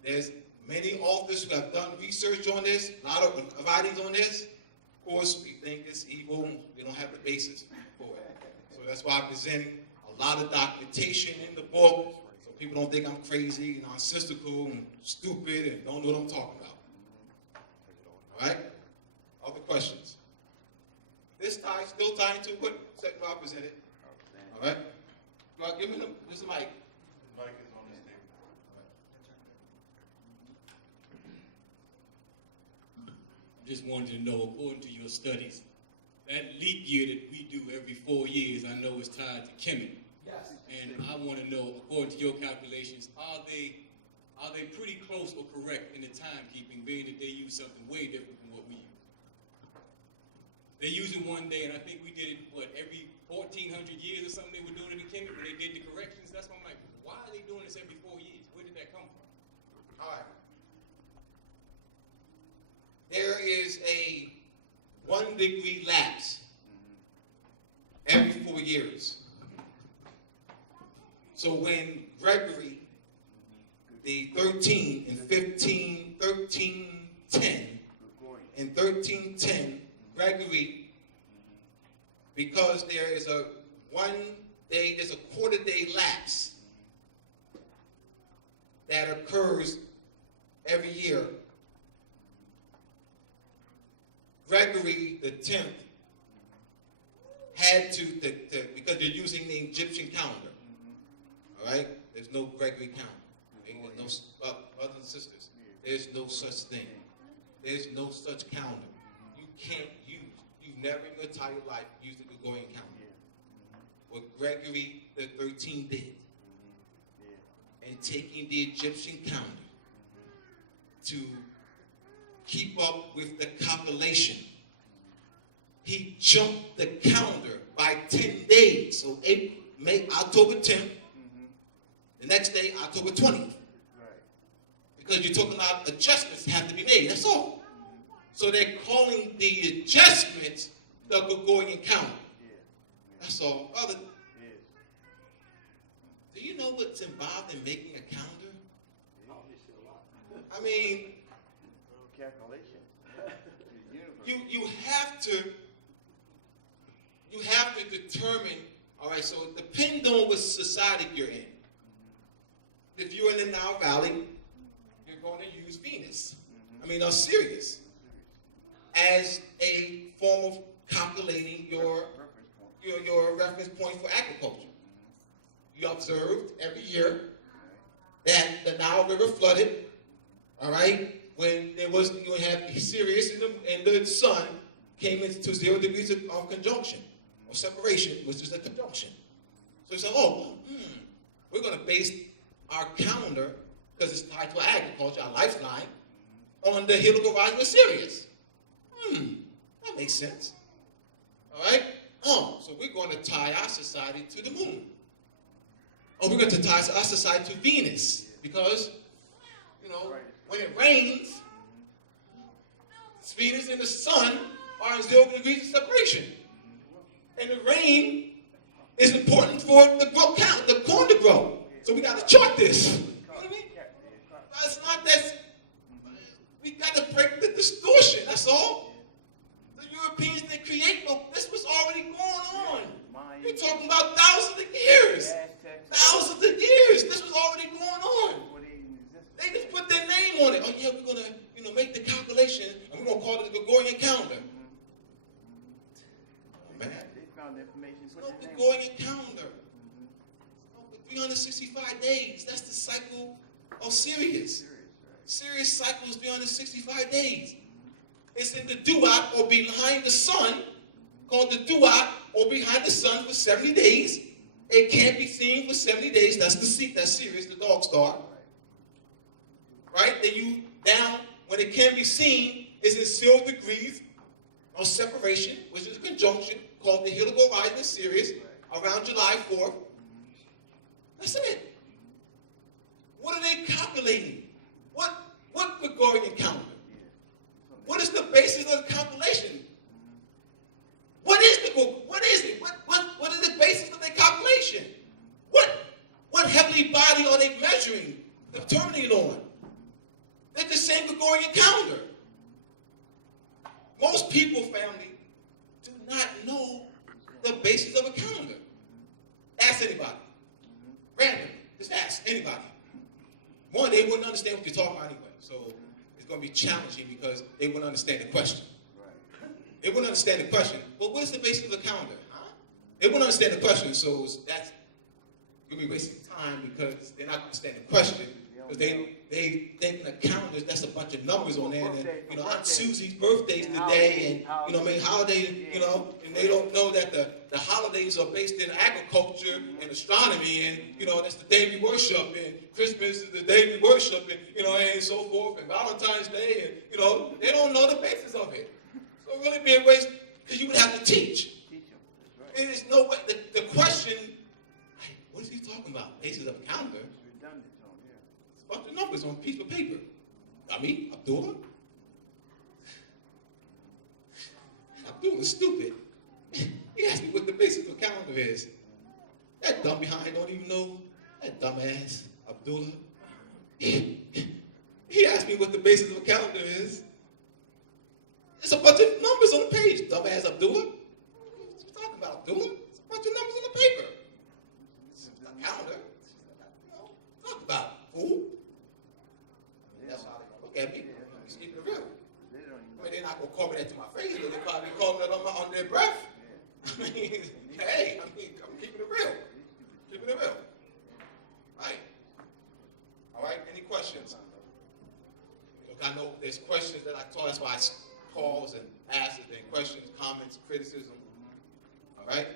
There's many authors who have done research on this, a lot of writings on this. Of course, we think it's evil. We don't have the basis for it. So that's why I'm presenting a lot of documentation in the book, so people don't think I'm crazy, nonsensical, and stupid, and don't know what I'm talking about. All right? Other questions? This tie still tying to what Seten presented. All right? Well, give me the mic. Mic is on this table. Just wanted to know, according to your studies, that leap year that we do every 4 years, I know is tied to Kemet. Yes. And I want to know, according to your calculations, are they pretty close or correct in the timekeeping, being that they use something way different from what we use? They use it one day, and I think we did it, every 1,400 years or something they were doing it in Kemet when they did the corrections. That's why I'm like, why are they doing this every 4 years? Where did that come from? All right. There is a 1 degree lapse every 4 years. So when Gregory, the 13 in 1310, in 1310, Gregory, because there is a 1 day, there's a quarter day lapse that occurs every year. Gregory the 10th had to, because they're using the Egyptian calendar, all right? There's no Gregory calendar. There's no, brothers and sisters, there's no such thing. There's no such calendar. You can't use, you've never in your entire life used the Gregorian calendar. What Gregory the 13th did, and taking the Egyptian calendar to keep up with the calculation, he jumped the calendar by 10 days. So October 10th, the next day, October 20th. Because you're talking about adjustments have to be made, that's all. So they're calling the adjustments the Gregorian calendar. That's all. Brother, do you know what's involved in making a calendar? I mean, Calculation. you have to determine, all right, so depending on what society you're in. If you're in the Nile Valley, you're going to use Venus. I mean, Sirius, as a form of calculating your reference point for agriculture. You observed every year that the Nile River flooded, all right, when there was, you have Sirius and the sun came into 0 degrees of conjunction, or separation, which is the conjunction. So you say, we're going to base our calendar, because it's tied to our agriculture, our lifeline, on the helical horizon of Sirius. That makes sense. All right? So we're going to tie our society to the moon. Or we're going to tie our society to Venus, because, when it rains, Venus and the sun are in 0 degrees of separation. And the rain is important for the corn to grow. So we got to chart this. You know what I mean? It's not that, we got to break the distortion, that's all. The Europeans didn't create this was already going on. We're talking about thousands of years. Thousands of years. This was already going on. They just put their name on it. Oh yeah, we're going to make the calculation, and we're going to call it the Gregorian calendar. Oh, man. They found the information. It's no Gregorian calendar. 365 days. That's the cycle of Sirius. Sirius cycle is 365 days. It's in the duat, or behind the sun, called the duat, or behind the sun for 70 days. It can't be seen for 70 days. That's Sirius, the dog star. Right? Then you down, when it can be seen, is in 0 degrees of separation, which is a conjunction called the helical horizon of Sirius, around July 4th. That's it. What are they calculating? What Gregorian calendar? What is the basis of the calculation? What is it? What is the basis of the calculation? What heavenly body are they measuring, determining it on? They're the same Gregorian calendar. Most people, family, do not know the basis of a calendar. Ask anybody. Randomly. Just ask anybody. One, they wouldn't understand what you're talking about anyway. So it's going to be challenging because they wouldn't understand the question. They wouldn't understand the question. Well, what is the basis of the calendar? They wouldn't understand the question, so that's you'll be wasting time because they're not going to understand the question. don't Because know. they think the calendars, that's a bunch of numbers on there. And, Birthday, you know, birthday. Aunt Susie's birthday's And today, and, you know, I mean, holidays. holiday, Yeah. you know, and they don't know that the holidays are based in agriculture and astronomy, and, you know, that's the day we worship, and Christmas is the day we worship, and, you know, and so forth, and Valentine's Day, and, you know, they don't know the basis of it. So it really be a waste, because you would have to teach. Teach them. That's right. And there's no way, the question, hey, what is he talking about? Basis of a calendar? It's redundant, John, yeah. It's a bunch of numbers on a piece of paper. I mean, Abdullah? Abdullah's stupid. He asked me what the basis of a calendar is. That dumb behind don't even know. That dumbass, Abdullah. He asked me what the basis of a calendar is. It's a bunch of numbers on the page, dumbass Abdullah. What you talking about, Abdullah? It's a bunch of numbers on the paper. It's a calendar. You know, talk about it, fool. That's how they look at me. He's keeping it real. They don't even I mean, they're not gonna call me that to my face, but they probably call me that on their breath. I mean, hey, I'm keeping it real. Keeping it real. Right. All right, any questions? Look, I know there's questions that I taught, that's why I pause and ask if there are questions, comments, criticism. All right?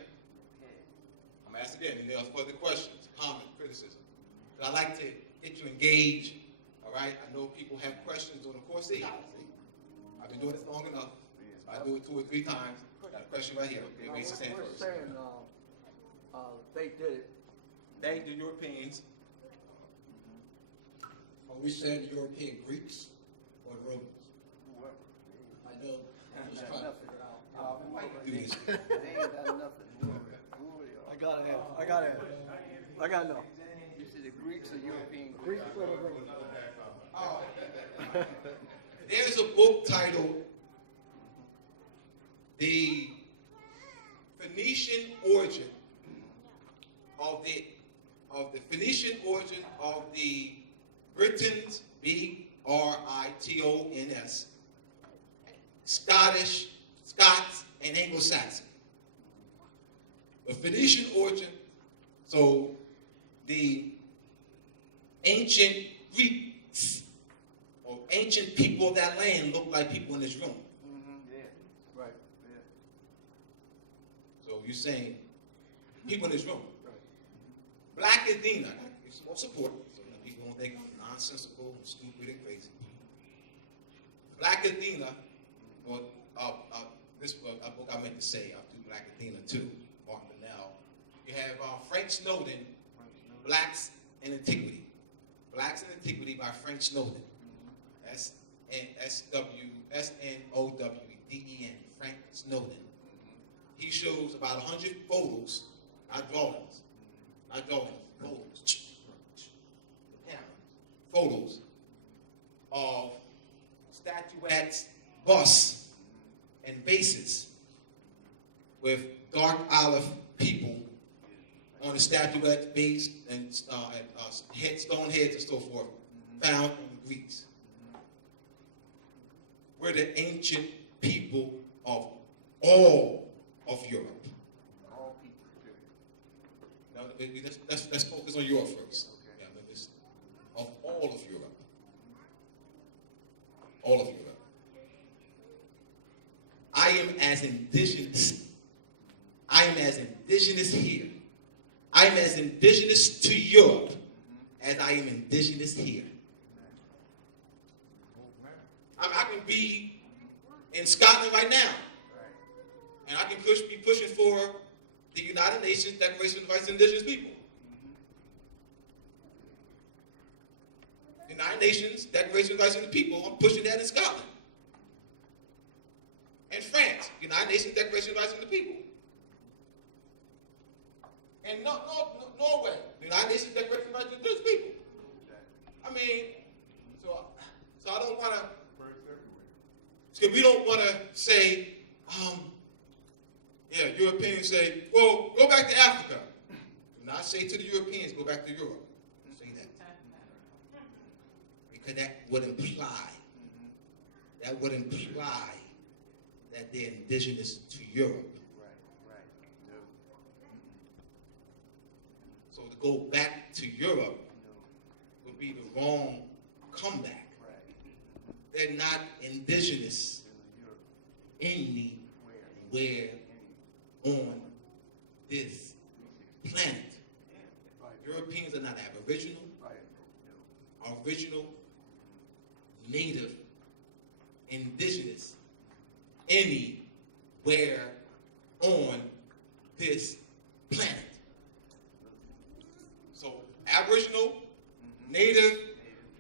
I'm gonna ask again, and there are further questions, comments, criticism. But I like to get you engaged. All right? I know people have questions on the course. See, I've been doing this long enough. I do it 2 or 3 times. Got a question right here. Okay, raise his hand We're first. saying, they did it. They, the Europeans, Are we saying the European Greeks or the Romans? Whoever. I know. They it's ain't fine. got nothing. why you do this? They ain't got nothing. Whoever they are. I gotta know. You see the Greeks or European Greeks? There's a book titled The Phoenician Origin of the Phoenician origin of the Britons, Britons, Scottish, Scots, and Anglo-Saxon. The Phoenician origin, so the ancient Greeks or ancient people of that land look like people in this room. Yeah, right, yeah. So you're saying people in this room. Black Athena, it's more support, so people don't think I'm nonsensical and stupid and crazy. Black Athena, or this book I meant to say, I'll do Black Athena too, Mark Linnell. You have Frank Snowden, Blacks in Antiquity. Blacks in Antiquity by Frank Snowden. S-N-O-W-E-D-E-N, Frank Snowden. He shows about 100 photos, not drawings, photos of statuettes, busts, and vases with dark olive people on the statuette base and stone heads and so forth, found in Greece. We're the ancient people of all of Europe. All people, period. Now, let's focus on Europe first. Yeah, of all of Europe. All of Europe. I am as indigenous here. I am as indigenous to Europe as I am indigenous here. I can be in Scotland right now, and I can be pushing for the United Nations Declaration of the Rights of Indigenous People. United Nations Declaration of the Rights of the People, I'm pushing that in Scotland. And France, United Nations Declaration of the Rights of the People. And Norway, United Nations Declaration of the Rights of the Indigenous People. I mean, so I don't want to, so we don't want to say, Europeans say, well, go back to Africa. Do not say to the Europeans, go back to Europe. Don't say that. Because that would imply that they're indigenous to Europe. Right. No. So to go back to Europe would would be the wrong comeback. They're not indigenous anywhere on this planet. Europeans are not aboriginal, original, native, indigenous, anywhere on this planet. So aboriginal, native,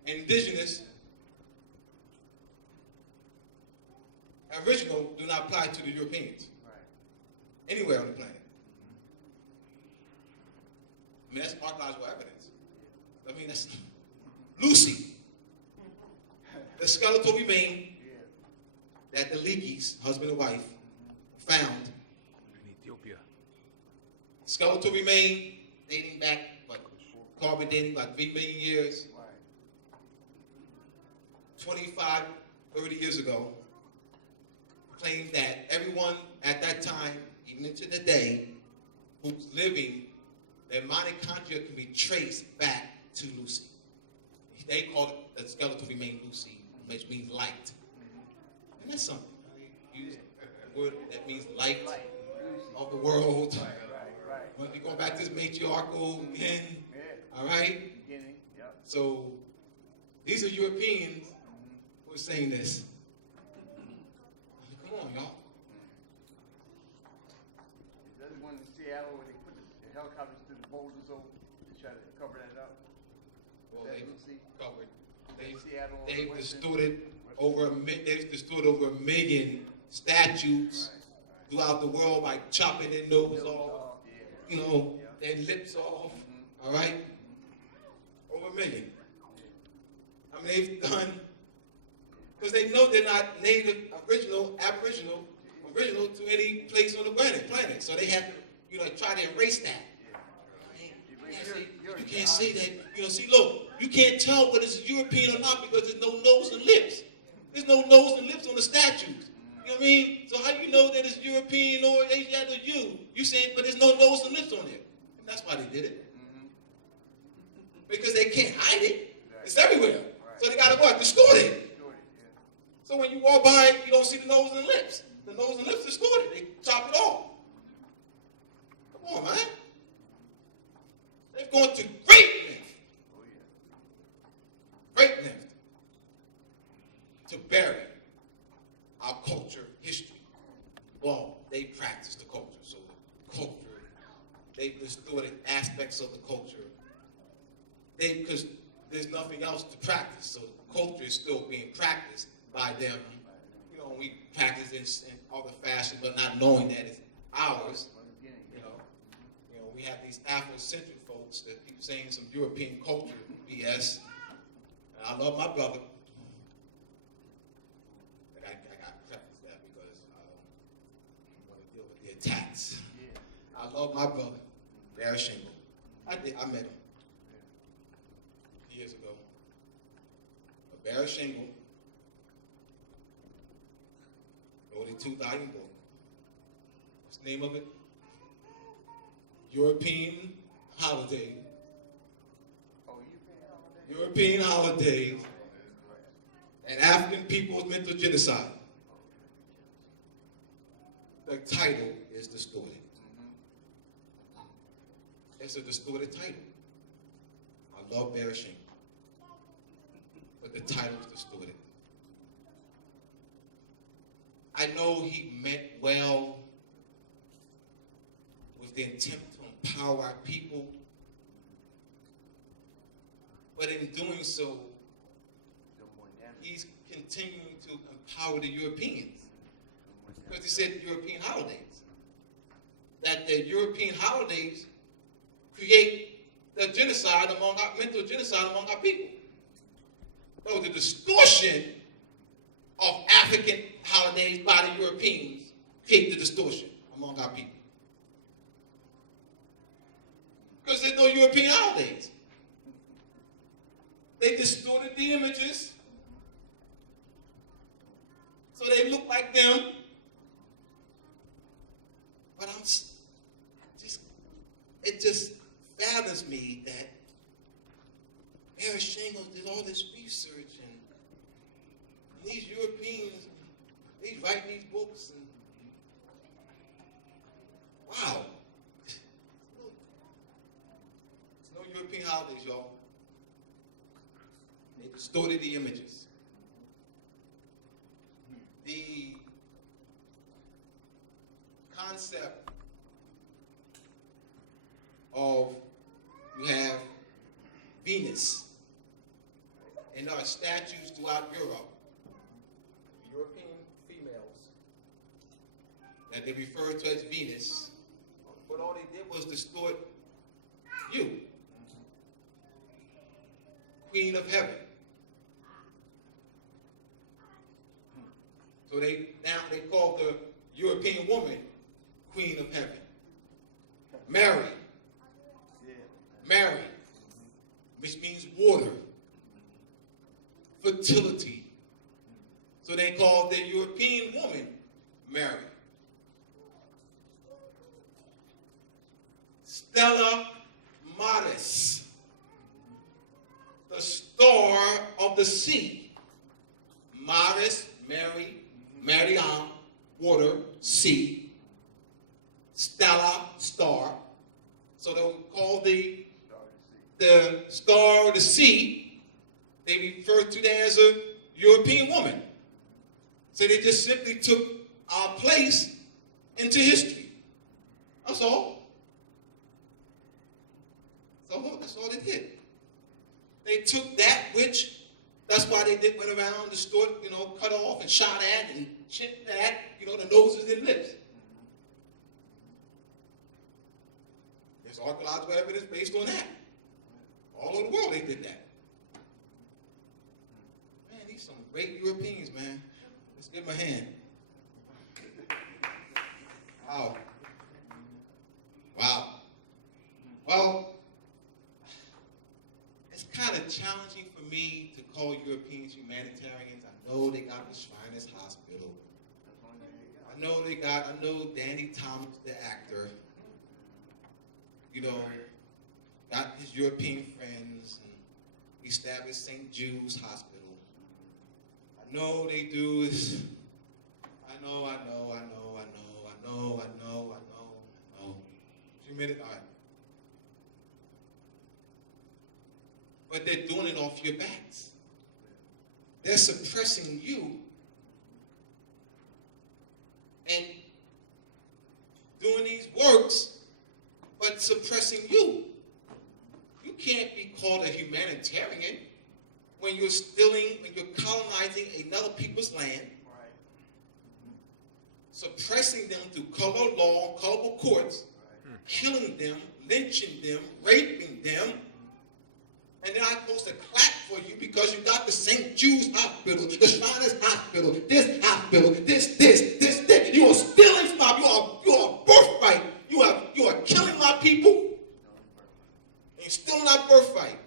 indigenous, original do not apply to the Europeans. Anywhere on the planet. I mean, that's archaeological evidence. I mean, that's Lucy, the skeletal remain that the Leakeys, husband and wife, found. In Ethiopia. Skeletal remain dating back, carbon dating about 3 million years. 25, 30 years ago, claimed that everyone at that time, even into the day, who's living, their mitochondria can be traced back to Lucy. They call it the skeletal remain Lucy, which means light. And that's something. Use a word that means light of the world. When we go back to this matriarchal again, all right? So these are Europeans who are saying this. Come on, y'all. There's one in Seattle where they put the helicopters through the boulders over to try to cover that up. Well, That they've Lucy? covered. Seattle, They've Western- distorted over a million statues throughout the world by chopping their nose off, you know, their lips off. All right, over 1 million. I mean, they've done because they know they're not native, aboriginal to any place on the planet. So they have to, you know, try to erase that. You can't say that. You know, see, look, you can't tell whether it's European or not because there's no nose and lips. There's no nose and lips on the statues. You know what I mean? So how do you know that it's European or Asian or you? You saying, but there's no nose and lips on there. And that's why they did it. Because they can't hide it. It's everywhere. So they got to what? Distort it. So when you walk by it, you don't see the nose and lips. The nose and lips distorted. They chop it off. Come on, man. They've gone to great length to bury our culture, history. Well, they practice the culture, so the culture, they've distorted aspects of the culture. Because there's nothing else to practice, so the culture is still being practiced by them. You know, we practice in other fashion, but not knowing that it's ours. You know, we have these Afrocentric folks that keep saying some European culture BS. And I love my brother. But I got to preface that because I don't want to deal with the attacks. I love my brother, Barry Shingle. I met him years ago. But Barry Shingle wrote a 2-volume book. What's the name of it? European Holiday. European Holidays and African People's Mental Genocide. The title is distorted. It's a distorted title. I love Barry Shingle, but the title is distorted. I know he meant well with the intent to empower our people, but in doing so, he's continuing to empower the Europeans. Because he said European holidays. That the European holidays create the genocide among our, mental genocide among our people. So the distortion of African holidays by the Europeans create the distortion among our people. Because there's no European holidays. They distorted the images so they look like them. But it just fathers me that Barry Shingle saying there's all this research and these Europeans, they write these books and wow. It's no European holidays, y'all. They distorted the images. The concept of you have Venus, and there are statues throughout Europe, European females, that they refer to as Venus, but all they did was distort you, Queen of Heaven. So they call the European woman Queen of Heaven. Mary, which means water, fertility. So they call the European woman Mary. Stella Maris, the star of the sea. Maris, Mary, Mariam, water, sea. Stella, star. So they would call the star of the sea, they refer to that as a European woman. So they just simply took our place into history. That's all. That's all they did. They took that which, that's why they went around, distort, cut off and shot at and chipped at, the noses and lips. There's archaeological evidence based on that. All over the world they did that. Man, these some great Europeans, man. Let's give them a hand. Wow. Well, it's kind of challenging for me to call Europeans humanitarians. I know they got the Shriners Hospital. I know Danny Thomas, the actor, got his European friends and established St. Jude's Hospital. I know they do this. I know. 2 minutes, all right. But they're doing it off your backs. They're suppressing you and doing these works, but suppressing you. You can't be called a humanitarian when you're colonizing another people's land, suppressing them through color law, colorable courts, killing them, lynching them, raping them, and then I'm supposed to clap for you because you got the St. Jude's Hospital, the Shriners Hospital, this hospital, this. You are stealing from my, you are birthright. You are killing my people. And you're stealing our birthright.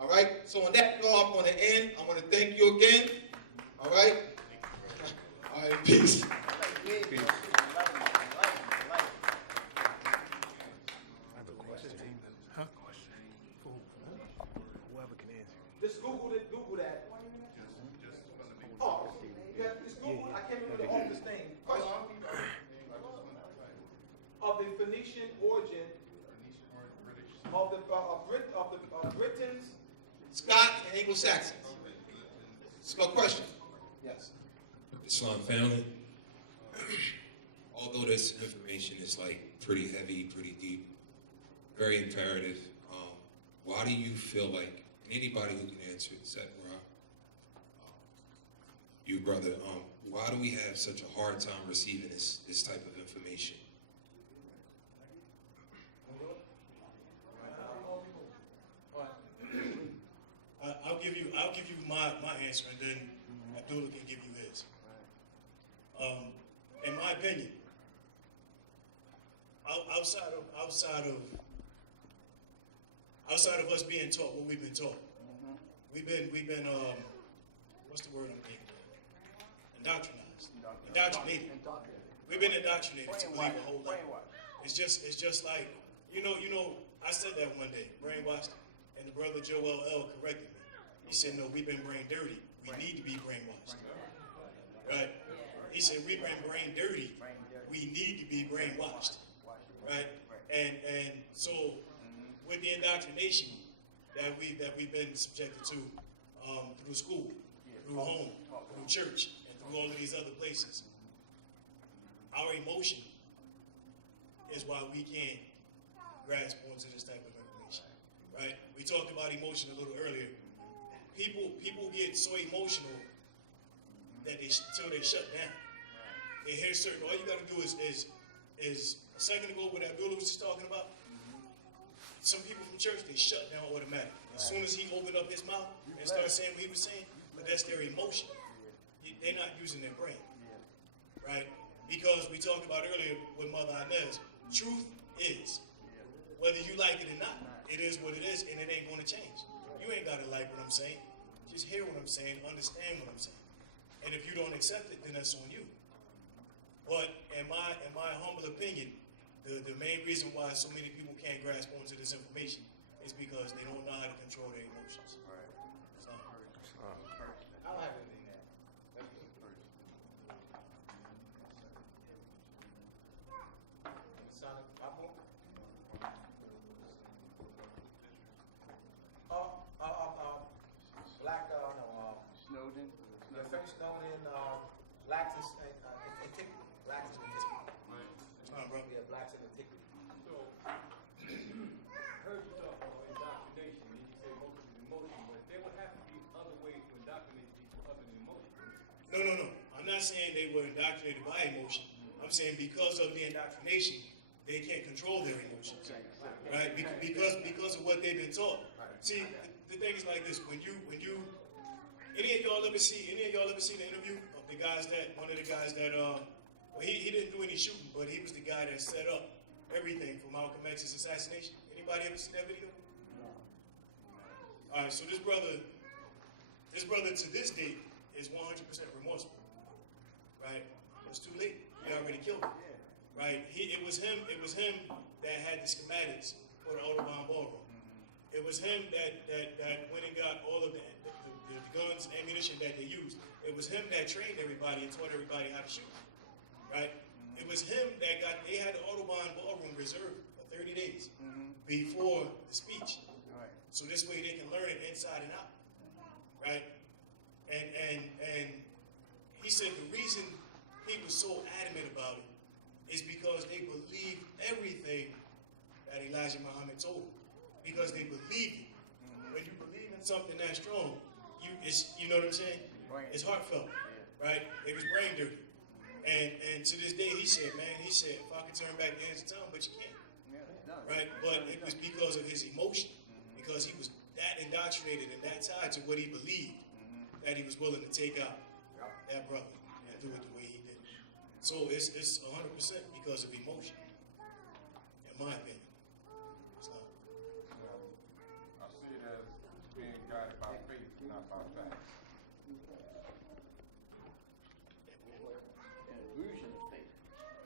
All right? So on that note, I'm going to end. I want to thank you again. All right? All right, peace. Peace. Just Google that. Oh, just Google. I can't remember the author's name. Question. Of the Phoenician origin of the Britons, Scott and Anglo-Saxons. Scott, question. Yes. Islam family. Although this information is pretty heavy, pretty deep, very imperative, why do you feel like, and anybody who can answer it, Seten, you brother, why do we have such a hard time receiving this type of information? I'll give you my answer, and then Abdullah can give you his. In my opinion, outside of us being taught what we've been taught, we've been what's the word I'm thinking of? Indoctrinated. We've been indoctrinated to believe a whole lot. It's just like I said that one day, brainwashed, and the brother Joel L. corrected me. He said, no, we've been brain dirty. We need to be brainwashed. Right? He said, we've been brain dirty. We need to be brainwashed. Right? And so with the indoctrination that we've been subjected to through school, through home, through church, and through all of these other places, our emotion is why we can't grasp onto this type of information. Right? We talked about emotion a little earlier. People get so emotional that till they shut down. They hear certain. All you got to do is a second ago what Abdullah was just talking about. Some people from church, they shut down automatically. As soon as he opened up his mouth and started saying what he was saying, but that's their emotion. They're not using their brain, right? Because we talked about earlier with Mother Inez, truth is, whether you like it or not, it is what it is, and it ain't going to change. You ain't got to like what I'm saying. Just hear what I'm saying, understand what I'm saying. And if you don't accept it, then that's on you. But in my humble opinion, the main reason why so many people can't grasp onto this information is because they don't know how to control their emotions. Right. So, I don't have anything there. That's me. Sonic Apple? Black, Snowden. the French Snowden, blacks and antiquity. Blacks and antiquity. bro. Yeah, blacks and antiquity. So, heard you talk about indoctrination, and you say most of it is emotion, but there would have to be other ways to indoctrinate people other than emotion. No. I'm not saying they were indoctrinated by emotion. I'm saying because of the indoctrination, they can't control their emotions, right? Because of what they've been taught. See, the thing is like this: when you, any of y'all ever see the interview of the guys that one of the guys that well, he didn't do any shooting, but he was the guy that set up everything for Malcolm X's assassination. Anybody ever seen that video? All right, so this brother to this date is 100% remorseful, right? It's too late. He already killed him, right? It was him that had the schematics for the Autobahn ballroom. It was him that went and got all of the guns and ammunition that they used. It was him that trained everybody and taught everybody how to shoot, right? It was him that they had the Autobahn ballroom reserved for 30 days before the speech. So this way they can learn it inside and out, right? And he said the reason he was so adamant about it is because they believed everything that Elijah Muhammad told them. Because they believed it. When you believe in something that strong, you know what I'm saying? It's heartfelt, right? It was brain dirty. And to this day, he said, if I could turn back the hands of time, but you can't. Right? But it was because of his emotion, because he was that indoctrinated and that tied to what he believed, that he was willing to take out that brother and do it the way he did. So it's 100% because of emotion, in my opinion. It's not. I see it as being guided by faith, not by facts. An illusion of faith.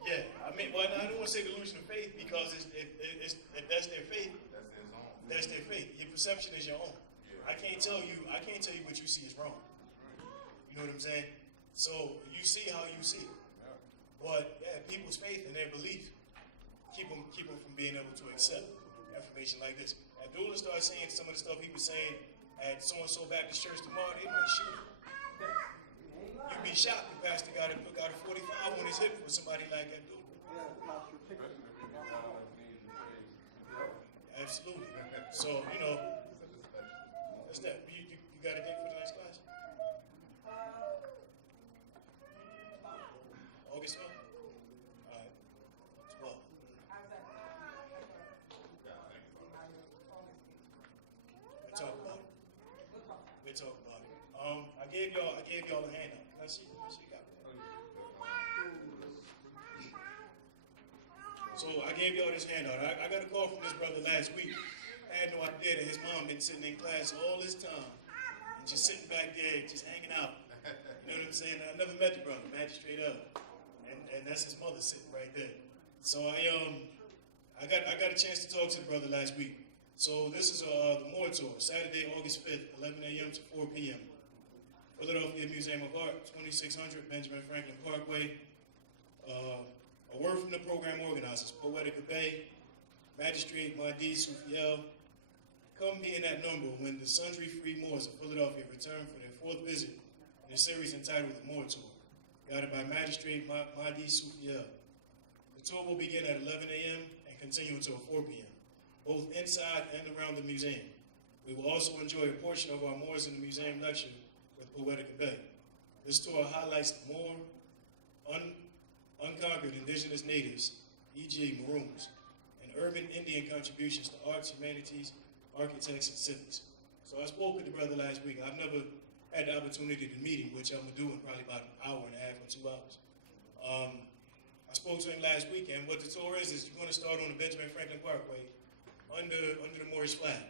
Yeah, I mean, well, I don't want to say delusion of faith because if that's their faith, That's his own. that's their faith. Your perception is your own. Yeah. I can't tell you what you see is wrong. You know what I'm saying? So you see how you see it. Yeah. But yeah, people's faith and their belief keep them from being able to accept information like this. Abdullah started saying some of the stuff he was saying at so-and-so Baptist church tomorrow, they might shoot him. You'd be shocked if Pastor got a 45 on his hip for somebody like Abdullah. Especially if you got on his knees and praise. Absolutely. So, that's that. You got a date for the next class? August 12th? All right. 12. We'll talk about it. We'll talk about it. I gave y'all a handout. Can I see you got it? So I gave y'all this handout. I got a call from this brother last week. I had no idea that his mom been sitting in class all this time and just sitting back there, just hanging out. You know what I'm saying? I never met the brother, man, straight up. And that's his mother sitting right there. So I got a chance to talk to the brother last week. So this is the Moore Tour, Saturday, August 5th, 11 a.m. to 4 p.m. Philadelphia Museum of Art, 2600 Benjamin Franklin Parkway. A word from the program organizers, Poetic Bay, Magistrate Mahdi Soufiel. Come be in that number when the Sundry Free Moors of Philadelphia return for their 4th visit in a series entitled The Moore Tour, guided by Magistrate Mahdi Soufiel. The tour will begin at 11 a.m. and continue until 4 p.m., both inside and around the museum. We will also enjoy a portion of our Moors in the Museum lecture with Poetic Bay. This tour highlights the Moor, unconquered indigenous natives, e.g. Maroons, and urban Indian contributions to arts, humanities, architects, and civics. So I spoke with the brother last week. I've never had the opportunity to meet him, which I'm gonna do in probably about an hour and a half or 2 hours. I spoke to him last week, and what the tour is you're gonna start on the Benjamin Franklin Parkway under the Moorish flag.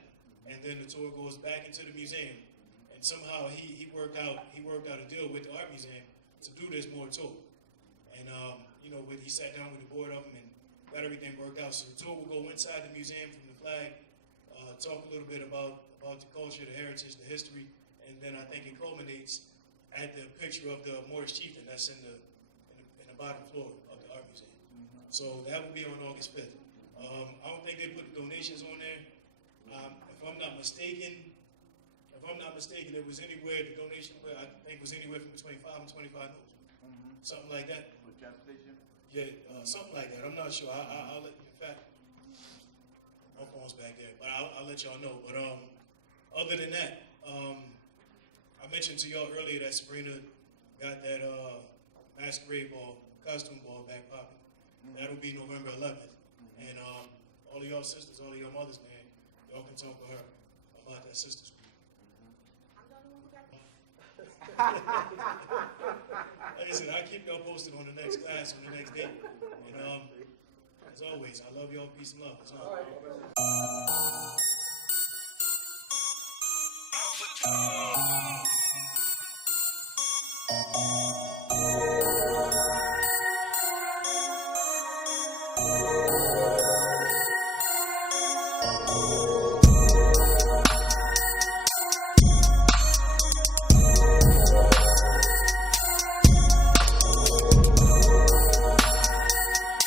And then the tour goes back into the museum. And somehow he worked out a deal with the art museum to do this Moor tour. And he sat down with the board of them and got everything worked out. So the tour will go inside the museum from the flag, talk a little bit about the culture, the heritage, the history, and then I think it culminates at the picture of the Moorish chieftain that's in the bottom floor of the art museum. So that will be on August 5th. I don't think they put the donations on there. If I'm not mistaken, it was anywhere, the donation, I think was anywhere from between 5 and 25 notes. Something like that. With transportation? Yeah, something like that. I'm not sure. I'll let you, in fact, my phone's back there, but I'll let y'all know. But other than that, I mentioned to y'all earlier that Sabrina got that masquerade ball, costume ball back popping. That'll be November 11th. And all of y'all sisters, all of y'all mothers, man, y'all can talk to her about that sisters group. Like I said, I keep y'all posted on the next class, on the next day. And as always, I love y'all. Peace and love. That's all. All right.